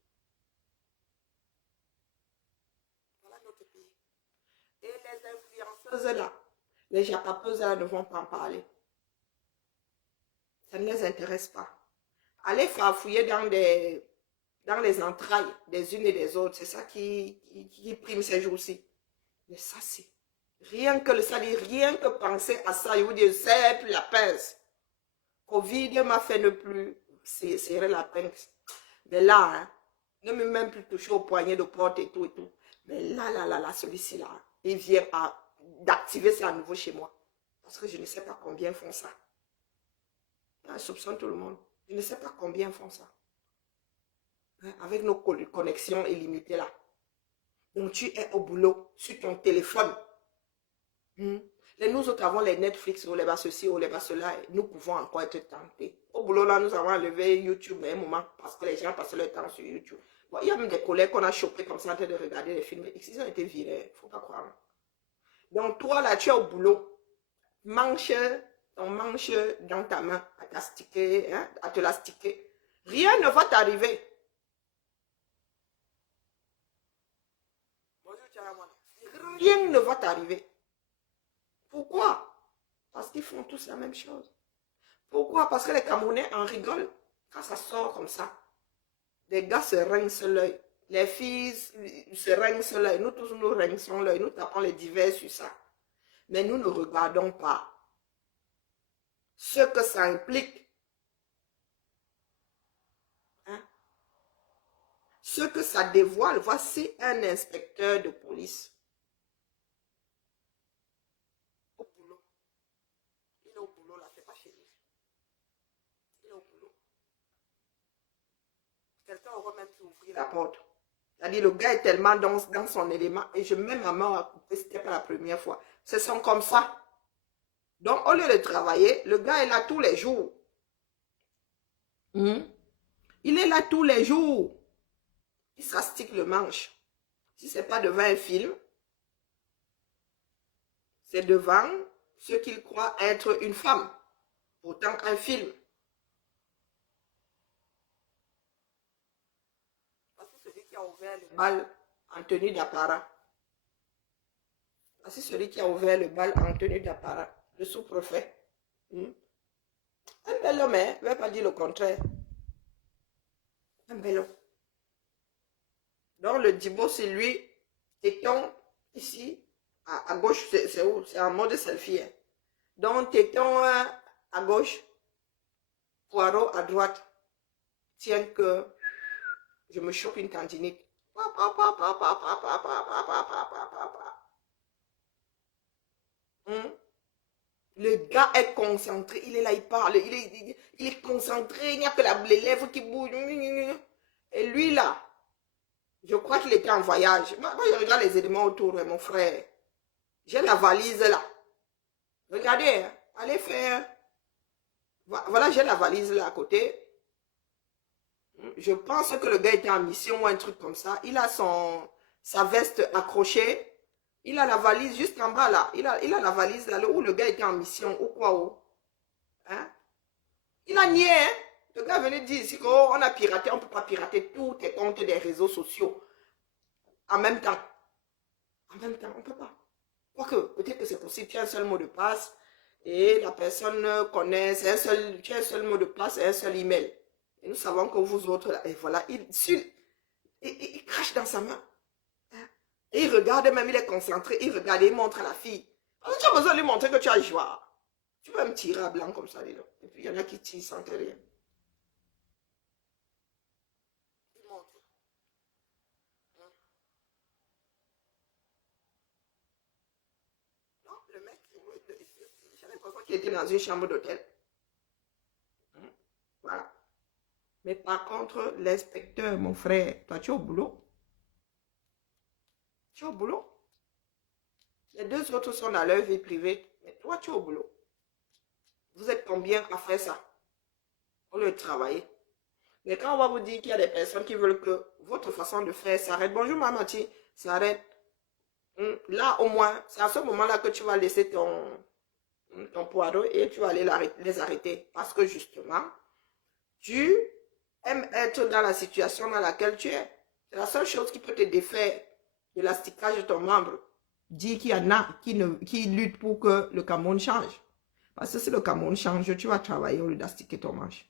Voilà notre pays. Et les influenceuses là, les japapeuses là ne vont pas en parler. Ça ne les intéresse pas. Allez farfouiller dans les entrailles des unes et des autres. C'est ça qui prime ces jours-ci. Mais ça, c'est rien que penser à ça, je vous dis, c'est plus la pince. Covid m'a fait ne plus serrer la pince. Mais là, hein, ne me même plus toucher au poignet de porte et tout et tout. Mais là, celui-ci là, il vient d'activer ça à nouveau chez moi. Parce que je ne sais pas combien font ça. Je soupçonne tout le monde. Je ne sais pas combien font ça. Hein, avec nos connexions illimitées là. Donc tu es au boulot, sur ton téléphone. Et nous autres avons les Netflix, ou les bas ceci, ou les bas cela. Nous pouvons encore être tentés. Au boulot là, nous avons enlevé YouTube à un moment parce que les gens passaient leur temps sur YouTube. Bon, il y a même des collègues qu'on a chopés comme ça en train de regarder les films. Ils ont été virés, il ne faut pas croire. Donc toi là, tu es au boulot. Ton manche dans ta main à t'astiquer, hein, à te l'astiquer. Rien ne va t'arriver. Rien ne va t'arriver. Pourquoi? Parce qu'ils font tous la même chose. Pourquoi? Parce que les Camerounais en rigolent quand ça sort comme ça. Les gars se rincent l'œil. Les filles se rincent l'œil. Nous tous nous rinçons l'œil. Nous tapons les divers sur ça. Mais nous ne regardons pas ce que ça implique. Ce que ça dévoile, voici un inspecteur de police. Au boulot. Il est au boulot là, c'est pas chez lui. Il est au boulot. Quelqu'un aurait même pu ouvrir la porte. C'est-à-dire, le gars est tellement dans son élément et je mets ma main à couper, c'était pas la première fois. Ce sont comme ça. Donc, au lieu de travailler, le gars est là tous les jours. Il est là tous les jours. Il s'astique le manche. Si ce n'est pas devant un film, c'est devant ce qu'il croit être une femme. Pourtant, un film. Voici celui qui a ouvert le bal en tenue d'apparat. Voici celui qui a ouvert le bal en tenue d'apparat. Le sous-préfet. Un bel homme, hein? Je ne vais pas dire le contraire. Un bel homme. Donc, le Djibo, c'est lui. Téton, ici, à gauche, c'est où? C'est en mode selfie. Hein? Donc, téton à gauche, Poirot à droite. Tiens que je me chope une tendinite. Le gars est concentré, il est là, il parle, il est concentré, il n'y a que les lèvres qui bougent. Et lui là, je crois qu'il était en voyage. Moi, je regarde les éléments autour, mon frère. J'ai la valise là. Regardez, hein, allez faire. Voilà, j'ai la valise là à côté. Je pense que le gars était en mission ou un truc comme ça. Il a sa veste accrochée. Il a la valise juste en bas là. Il a la valise là où le gars était en mission ou quoi. Oh. Hein? Il a nié. Hein? Le gars venait dire ici qu'on a piraté. On ne peut pas pirater tous tes comptes des réseaux sociaux. En même temps. En même temps, on ne peut pas. Quoique, peut-être que c'est possible. Tu as un seul mot de passe. Et la personne connaît. Tu as un seul mot de passe et un seul email. Et nous savons que vous autres, là, et voilà, il crache dans sa main. Hein? Et il regarde même, il est concentré, il regarde, il montre à la fille. Alors, tu as besoin de lui montrer que tu as joie. Tu peux me tirer à blanc comme ça, dis donc. Et puis il y en a qui tirent sans rien. Il montre. Non, le mec, j'ai l'impression qu'il était dans une chambre d'hôtel. Voilà. Mais par contre, l'inspecteur, mon frère, toi, tu es au boulot. Tu es au boulot. Les deux autres sont dans leur vie privée. Mais toi, tu es au boulot. Vous êtes combien à faire ça? Au lieu de travailler. Mais quand on va vous dire qu'il y a des personnes qui veulent que votre façon de faire s'arrête. Bonjour, Mamati, s'arrête. Là, au moins, c'est à ce moment-là que tu vas laisser ton poireau et tu vas aller les arrêter. Parce que justement, tu aimes être dans la situation dans laquelle tu es. C'est la seule chose qui peut te défaire de l'asticage de ton membre. Dis qu'il y en a qui luttent pour que le Cameroun change. Parce que si le Cameroun change, tu vas travailler au lieu d'astiquer ton manche.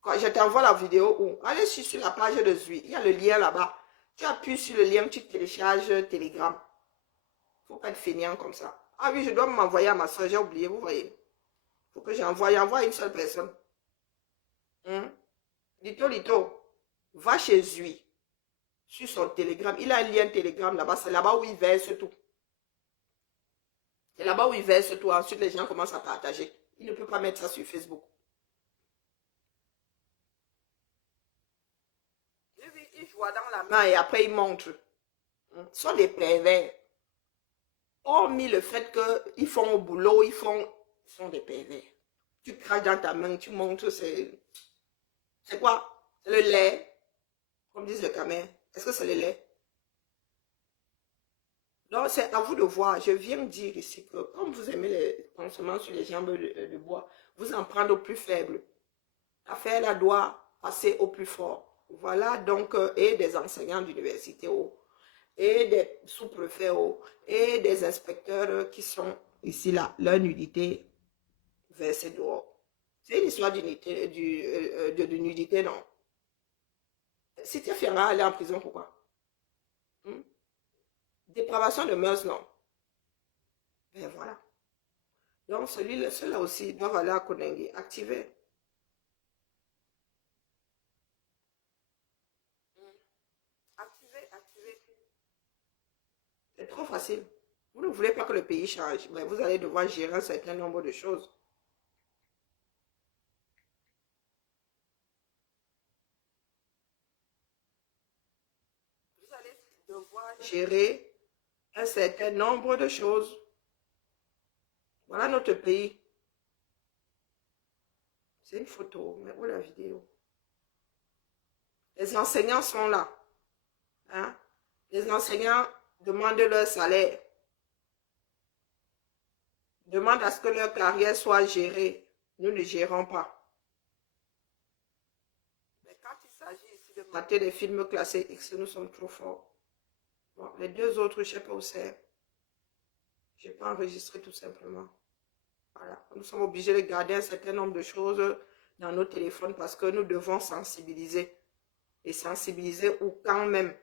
Quand je t'envoie la vidéo où, allez sur la page de Zui, il y a le lien là-bas. Tu appuies sur le lien, tu télécharges Telegram. Il ne faut pas être fainéant comme ça. Ah oui, je dois m'envoyer à ma soeur, j'ai oublié, vous voyez. Il faut que j'envoie une seule personne. Lito, va chez Zui. Sur son Telegram, il a un lien Telegram là-bas, c'est là-bas où il verse tout. C'est là-bas où il verse tout. Ensuite, les gens commencent à partager. Il ne peut pas mettre ça sur Facebook. Il joue dans la main et après il montre. Ce sont des pervers. Hormis le fait qu'ils font au boulot, ils sont des pervers. Tu craches dans ta main, tu montres, c'est quoi? C'est le lait. Comme disent le Camer. Est-ce que c'est le lait? Donc, c'est à vous de voir. Je viens dire ici que comme vous aimez les pansements sur les jambes de bois, vous en prendre au plus faible. L'affaire là doit passer au plus fort. Voilà donc, et des enseignants d'université, et des sous-préfets, et des inspecteurs qui sont ici là, leur nudité versée dehors. C'est une histoire d'unité, de nudité, non? Si tu es aller en prison, pourquoi? Dépravation de mœurs, non. Ben voilà. Donc, ceux-là aussi doivent aller à Konengi, activer. Activez, activez. C'est trop facile. Vous ne voulez pas que le pays change, mais vous allez devoir gérer un certain nombre de choses. Vous allez devoir gérer un certain nombre de choses. Voilà notre pays. C'est une photo, mais où est la vidéo? Les enseignants sont là. Hein? Les enseignants demandent leur salaire. Demandent à ce que leur carrière soit gérée. Nous ne gérons pas. Mais quand il s'agit ici de mater des films classés X, nous sommes trop forts. Bon, les deux autres, je ne sais pas où c'est. Je n'ai pas enregistré tout simplement. Voilà. Nous sommes obligés de garder un certain nombre de choses dans nos téléphones parce que nous devons sensibiliser. Et sensibiliser ou quand même,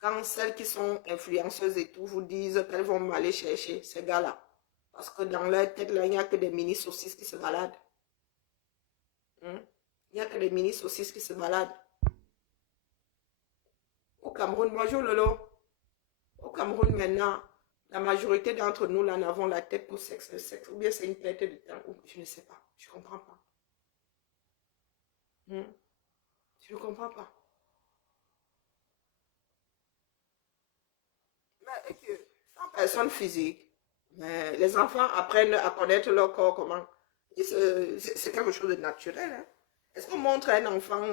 quand celles qui sont influenceuses et tout vous disent qu'elles vont aller chercher ces gars-là. Parce que dans leur tête, là, il n'y a que des mini-saucisses qui se baladent. Il n'y a que des mini-saucisses qui se baladent. Au Cameroun, bonjour Lolo. Au Cameroun maintenant, la majorité d'entre nous, là, n'avons la tête pour sexe. Le sexe, ou bien c'est une perte de temps, ou je ne sais pas. Je ne comprends pas. Je ne comprends pas. Mais et que, sans personne physique, mais les enfants apprennent à connaître leur corps comment. C'est quelque chose de naturel. Hein? Est-ce qu'on montre à un enfant,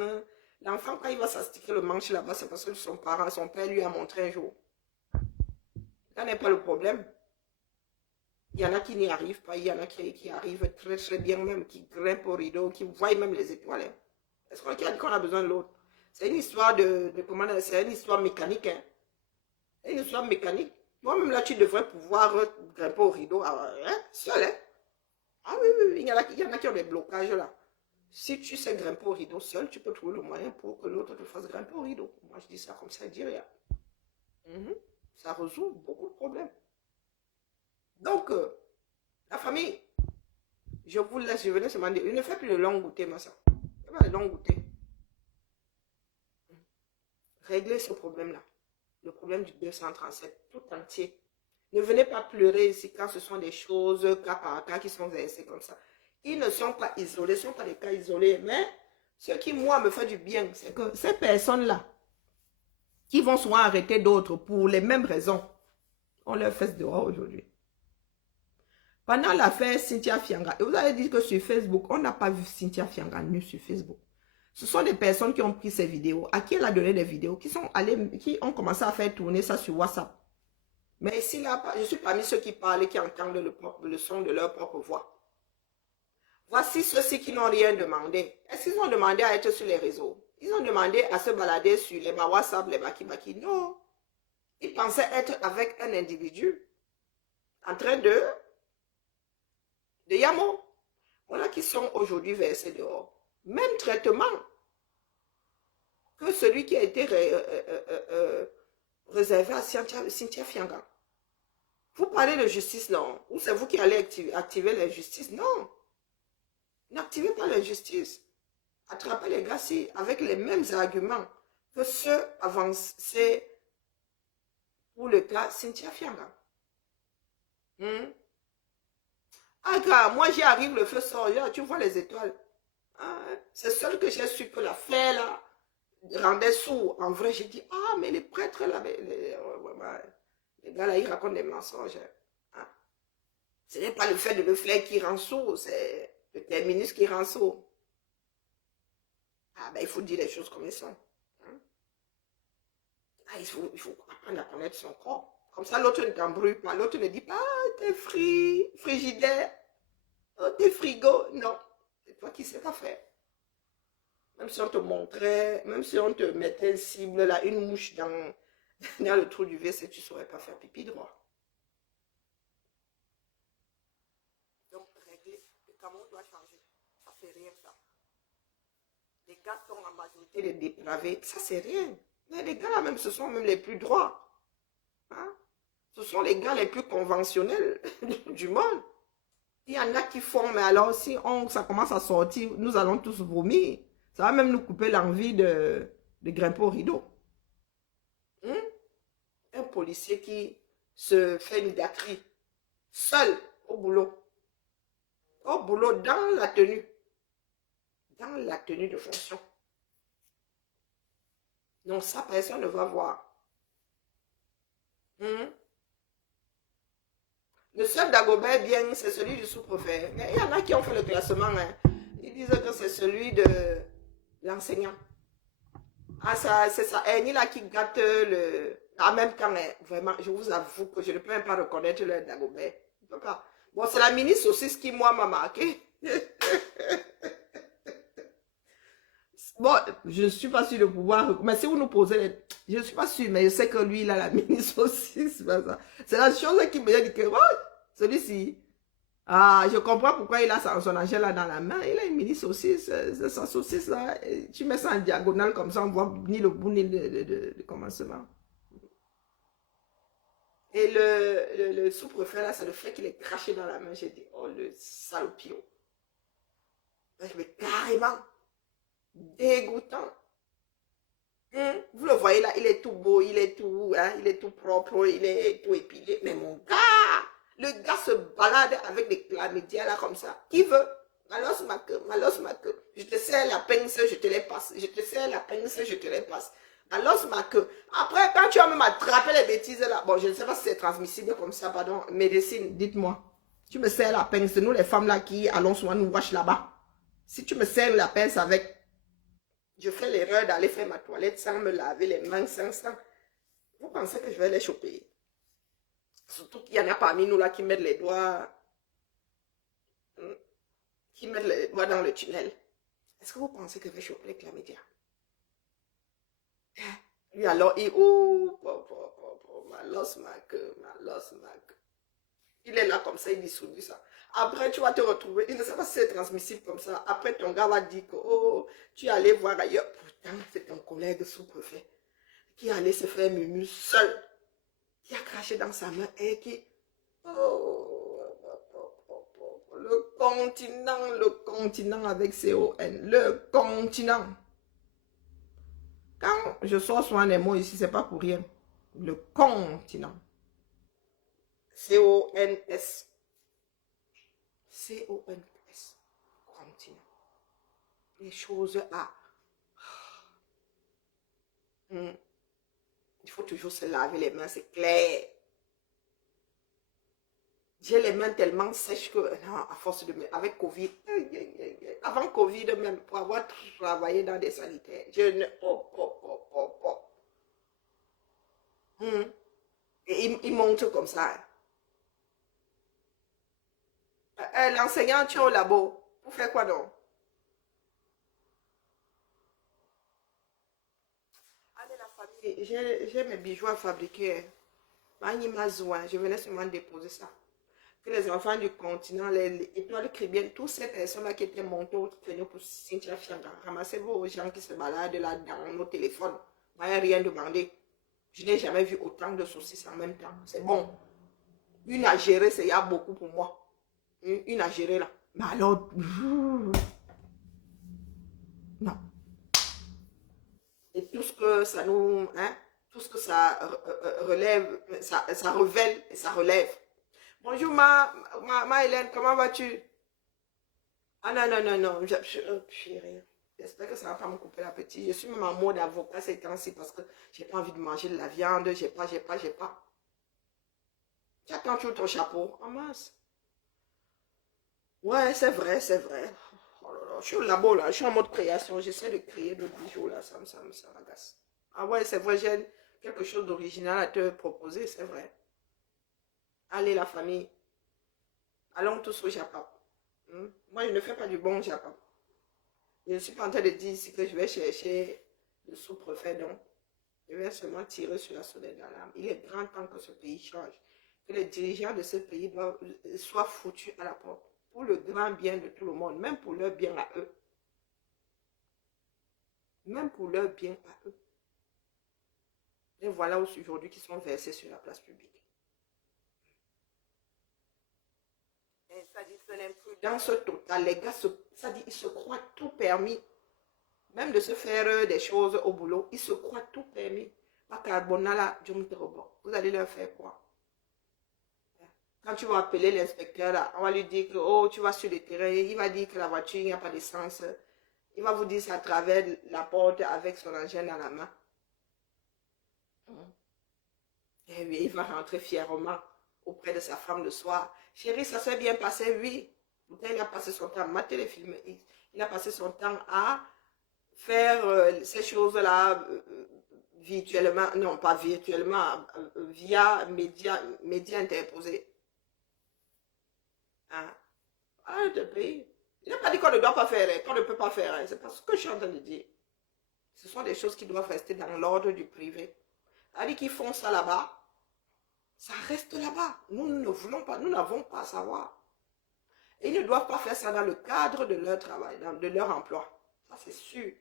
l'enfant quand il va s'astiquer le manche là-bas, c'est parce que son père lui a montré un jour. Ça n'est pas le problème. Il y en a qui n'y arrivent pas, il y en a qui arrivent très très bien même, qui grimpent au rideau, qui voient même les étoiles. Hein. Est-ce qu'on a besoin de l'autre? C'est une histoire c'est une histoire mécanique. Hein. C'est une histoire mécanique. Toi-même là, tu devrais pouvoir grimper au rideau hein, seul. Hein. Ah oui, oui, il y en a qui ont des blocages là. Si tu sais grimper au rideau seul, tu peux trouver le moyen pour que l'autre te fasse grimper au rideau. Moi, je dis ça comme ça, je dis rien. Ça résout beaucoup de problèmes. Donc, la famille, je vous laisse, je venais seulement dire, je ne fais plus de longs goûter, ma soeur. Je pas de longs goûter. Réglez ce problème-là. Le problème du 237, tout entier. Ne venez pas pleurer ici quand ce sont des choses cas par cas qui sont versées comme ça. Ils ne sont pas isolés, ce ne sont pas des cas isolés. Mais ce qui, moi, me fait du bien, c'est que ces personnes-là, qui vont souvent arrêter d'autres pour les mêmes raisons, on leur fait dehors aujourd'hui. Pendant l'affaire Cynthia Fianga, et vous avez dit que sur Facebook, on n'a pas vu Cynthia Fianga nue sur Facebook. Ce sont des personnes qui ont pris ces vidéos, à qui elle a donné des vidéos, qui ont commencé à faire tourner ça sur WhatsApp. Mais ici, là, je suis parmi ceux qui parlent et qui entendent le son de leur propre voix. Voici ceux-ci qui n'ont rien demandé. Est-ce qu'ils ont demandé à être sur les réseaux? Ils ont demandé à se balader sur les WhatsApp, les baki-baki. Non. Ils pensaient être avec un individu en train de Yamo. Voilà qui sont aujourd'hui versés dehors. Même traitement que celui qui a été réservé à Cynthia Fianga. Vous parlez de justice, non? Ou c'est vous qui allez activer la justice? Non. N'activez pas la justice. Attrapez les gars avec les mêmes arguments que ceux avancés pour le cas Cynthia Fianga. Ah, car moi j'y arrive, le feu sort, là, tu vois les étoiles. Ah, c'est seul que j'ai su que l'affaire là rendait sourd. En vrai, j'ai dit, ah, mais les prêtres là, les gars là, ils racontent des mensonges. Hein. Ce n'est pas le fait de le faire qui rend sourd, c'est le terminus qui rend sourd. Ah, ben il faut dire les choses comme elles sont. Hein. Ah, il faut apprendre à connaître son corps. Comme ça, l'autre ne t'embrouille pas. L'autre ne dit pas, ah, t'es frigidaire, oh, t'es frigo. Non, c'est toi qui sais pas faire. Même si on te montrait, même si on te mettait une cible, là, une mouche dans le trou du WC, tu ne saurais pas faire pipi droit. Donc, régler, le Cameroun doit changer. Ça, c'est rien, ça. Les gars sont en majorité des dépravés. Ça, c'est rien. Mais les gars, là, même, ce sont même les plus droits. Hein? Ce sont les gars les plus conventionnels du monde. Il y en a qui font, mais alors si ça commence à sortir, nous allons tous vomir. Ça va même nous couper l'envie de grimper au rideau. Un policier qui se fait une gâterie, seul, au boulot. Au boulot, dans la tenue. Dans la tenue de fonction. Donc ça, personne ne va voir. Le seul Dagobert bien, c'est celui du sous-préfet. Mais il y en a qui ont fait le classement. Hein. Ils disent que c'est celui de l'enseignant. Ah, ça, c'est ça. Ni là qui gâte le... En même temps, hein, vraiment, je vous avoue que je ne peux même pas reconnaître le Dagobert. Je peux pas. Bon, c'est la mini saucisse qui, moi, m'a marqué. Bon, je ne suis pas sûre de pouvoir... Mais si vous nous posez... Je ne suis pas sûre, mais je sais que lui, il a la mini saucisse. C'est la chose qui me dit que... Oh, celui-ci... Ah, je comprends pourquoi il a son angel là dans la main. Il a une mini saucisse. Sa saucisse là, tu mets ça en diagonale comme ça, on voit ni le bout ni le commencement. Et le sous-préfet là, c'est le fait qu'il est craché dans la main. J'ai dit, oh le salopio. Mais carrément, dégoûtant. Vous le voyez là, il est tout beau, il est tout propre, il est tout épilé. Mais mon gars, le gars se balade avec des chlamydia là comme ça. Qui veut? Malos ma queue, malos ma queue. Je te sers la pince, je te les passe. Je te sers la pince, je te les passe. Malos ma queue. Après, quand tu vas même attraper les bêtises là, bon, je ne sais pas si c'est transmissible comme ça, pardon. Médecine, dites-moi. Tu me sers la pince, nous les femmes là qui allons souvent nous wash là-bas. Si tu me sers la pince avec... Je fais l'erreur d'aller faire ma toilette sans me laver les mains, sans. Vous pensez que je vais les choper? Surtout qu'il y en a parmi nous là qui mettent les doigts. Qui mettent les doigts dans le tunnel. Est-ce que vous pensez que je vais choper les chlamydia? Lui alors, il. Oh, malos ma queue. Il est là comme ça, il dissout ça. Après, tu vas te retrouver, il ne sait pas si c'est transmissible comme ça. Après, ton gars va dire que, oh, tu es allé voir ailleurs. Pourtant, c'est ton collègue sous-préfet qui est allé se faire mumu seul, qui a craché dans sa main et qui... Oh, le continent avec C-O-N, le continent. Quand je sors souvent les mots ici, c'est pas pour rien. Le continent. C-O-N-S. C-O-N-S. Continent. Les choses à... Il faut toujours se laver les mains, c'est clair. J'ai les mains tellement sèches que, non, à force de... Avec Covid, avant Covid même, pour avoir travaillé dans des sanitaires, je ne... Et il monte comme ça. L'enseignant, tu es au labo. Pour faire quoi donc? Allez, la famille, j'ai mes bijoux à fabriquer. Je venais seulement déposer ça. Que les enfants du continent, les étoiles caribéennes, toutes ces personnes-là qui étaient montées au créneau pour Cynthia Fianga, ramassez vos gens qui se baladent là dans nos téléphones. Moi, il n'y a rien demandé. Je n'ai jamais vu autant de saucisses en même temps. C'est bon. Une à gérer, c'est il y a beaucoup pour moi. Une à gérer là. Mais alors, non. Et tout ce que ça nous, hein, tout ce que ça relève, ça révèle et ça relève. Bonjour ma Hélène, comment vas-tu? Ah non, non, non, non, je rien. J'espère que ça ne va pas me couper l'appétit. Je suis même en mode avocat ces temps-ci parce que j'ai pas envie de manger de la viande, j'ai pas. Tu attends toujours ton chapeau. Oh mince. Ouais, c'est vrai, c'est vrai. Oh là là, je suis au labo là, je suis en mode création, j'essaie de créer d'autres bijoux là, ça m'agace. Ah ouais, c'est vrai, j'ai quelque chose d'original à te proposer, c'est vrai. Allez la famille, allons tous au Japon. Moi, je ne fais pas du bon Japon. Je ne suis pas en train de dire ici que je vais chercher le sous-préfet, donc je vais seulement tirer sur la sonnette d'alarme. Il est grand temps que ce pays change, que les dirigeants de ce pays soient foutus à la porte, pour le grand bien de tout le monde, même pour leur bien à eux. Même pour leur bien à eux. Et voilà aujourd'hui qui sont versés sur la place publique. Et ça dit, c'est l'imprudence totale. Les gars, ça dit, ils se croient tout permis. Même de se faire des choses au boulot, ils se croient tout permis. Pas carbonala, je me trompe. Vous allez leur faire quoi? Quand tu vas appeler l'inspecteur, là, on va lui dire que oh, tu vas sur le terrain, il va dire que la voiture, il n'y a pas d'essence. Il va vous dire ça à travers la porte avec son engin dans la main. Et oui, il va rentrer fièrement auprès de sa femme le soir. Chérie, ça s'est bien passé, oui. Pourtant, il a passé son temps à mater les films. Il a passé son temps à faire ces choses-là virtuellement, non pas virtuellement, via médias interposés. Hein? Ah, de pays. Il n'a pas dit qu'on ne doit pas faire, qu'on ne peut pas faire. C'est pas ce que je suis en train de dire. Ce sont des choses qui doivent rester dans l'ordre du privé. C'est-à-dire qu'ils font ça là-bas, ça reste là-bas. Nous ne voulons pas, nous n'avons pas à savoir. Et ils ne doivent pas faire ça dans le cadre de leur travail, de leur emploi. Ça, c'est sûr.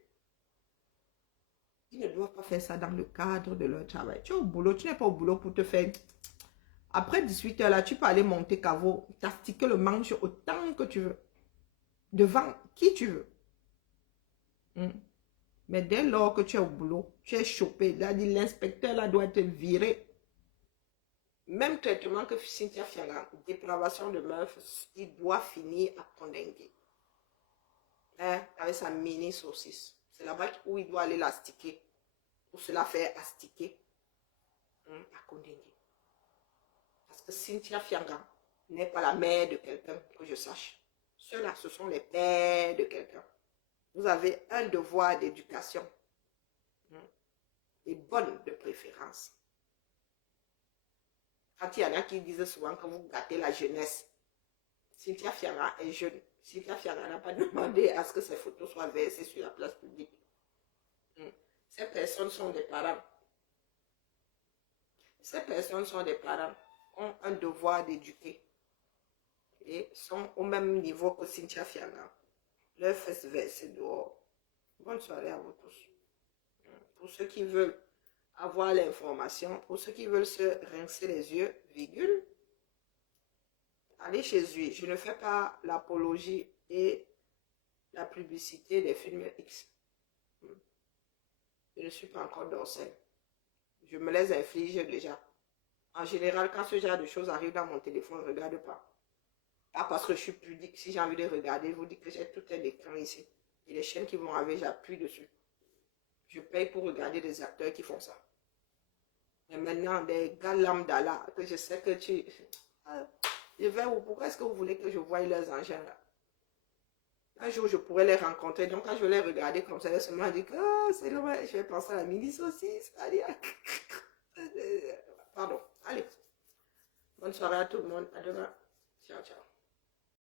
Ils ne doivent pas faire ça dans le cadre de leur travail. Tu es au boulot, tu n'es pas au boulot pour te faire... Après 18 heures, là, tu peux aller monter caveau, t'astiquer le manche autant que tu veux. Devant qui tu veux. Mais dès lors que tu es au boulot, tu es chopé. Là, l'inspecteur là doit te virer. Même traitement que Cynthia Fianga, dépravation de meuf, il doit finir à condamner. Hein, avec sa mini saucisse. C'est là-bas où il doit aller l'astiquer. Pour se la faire astiquer. À condamner. Parce que Cynthia Fianga n'est pas la mère de quelqu'un, que je sache. Ceux-là, ce sont les pères de quelqu'un. Vous avez un devoir d'éducation. Et bonne de préférence. Quand il y en a qui disent souvent que vous gâtez la jeunesse, Cynthia Fianga est jeune. Cynthia Fianga n'a pas demandé à ce que ses photos soient versées sur la place publique. Ces personnes sont des parents. Ces personnes sont des parents, ont un devoir d'éduquer. Et sont au même niveau que Cynthia Fianga. Leur fesses versées dehors. Bonne soirée à vous tous. Pour ceux qui veulent avoir l'information, pour ceux qui veulent se rincer les yeux, virgule, allez chez lui. Je ne fais pas l'apologie et la publicité des films X. Je ne suis pas encore dorsale. Je me les inflige déjà. En général, quand ce genre de choses arrive dans mon téléphone, je ne regarde pas. Pas parce que je suis pudique. Si j'ai envie de regarder, je vous dis que j'ai tout un écran ici. Et les chaînes qui vont avec, j'appuie dessus. Je paye pour regarder des acteurs qui font ça. Mais maintenant, des gars lambda là, que je sais que tu... Je vais où? Pourquoi est-ce que vous voulez que je voie leurs engins là? Un jour, je pourrais les rencontrer. Donc, quand je vais les regarder comme ça, je vais seulement dire que oh, c'est normal. Je vais penser à la mini saucisse. Allez. Pardon. Allez. Bonne soirée à tout le monde. À demain. Ciao, ciao.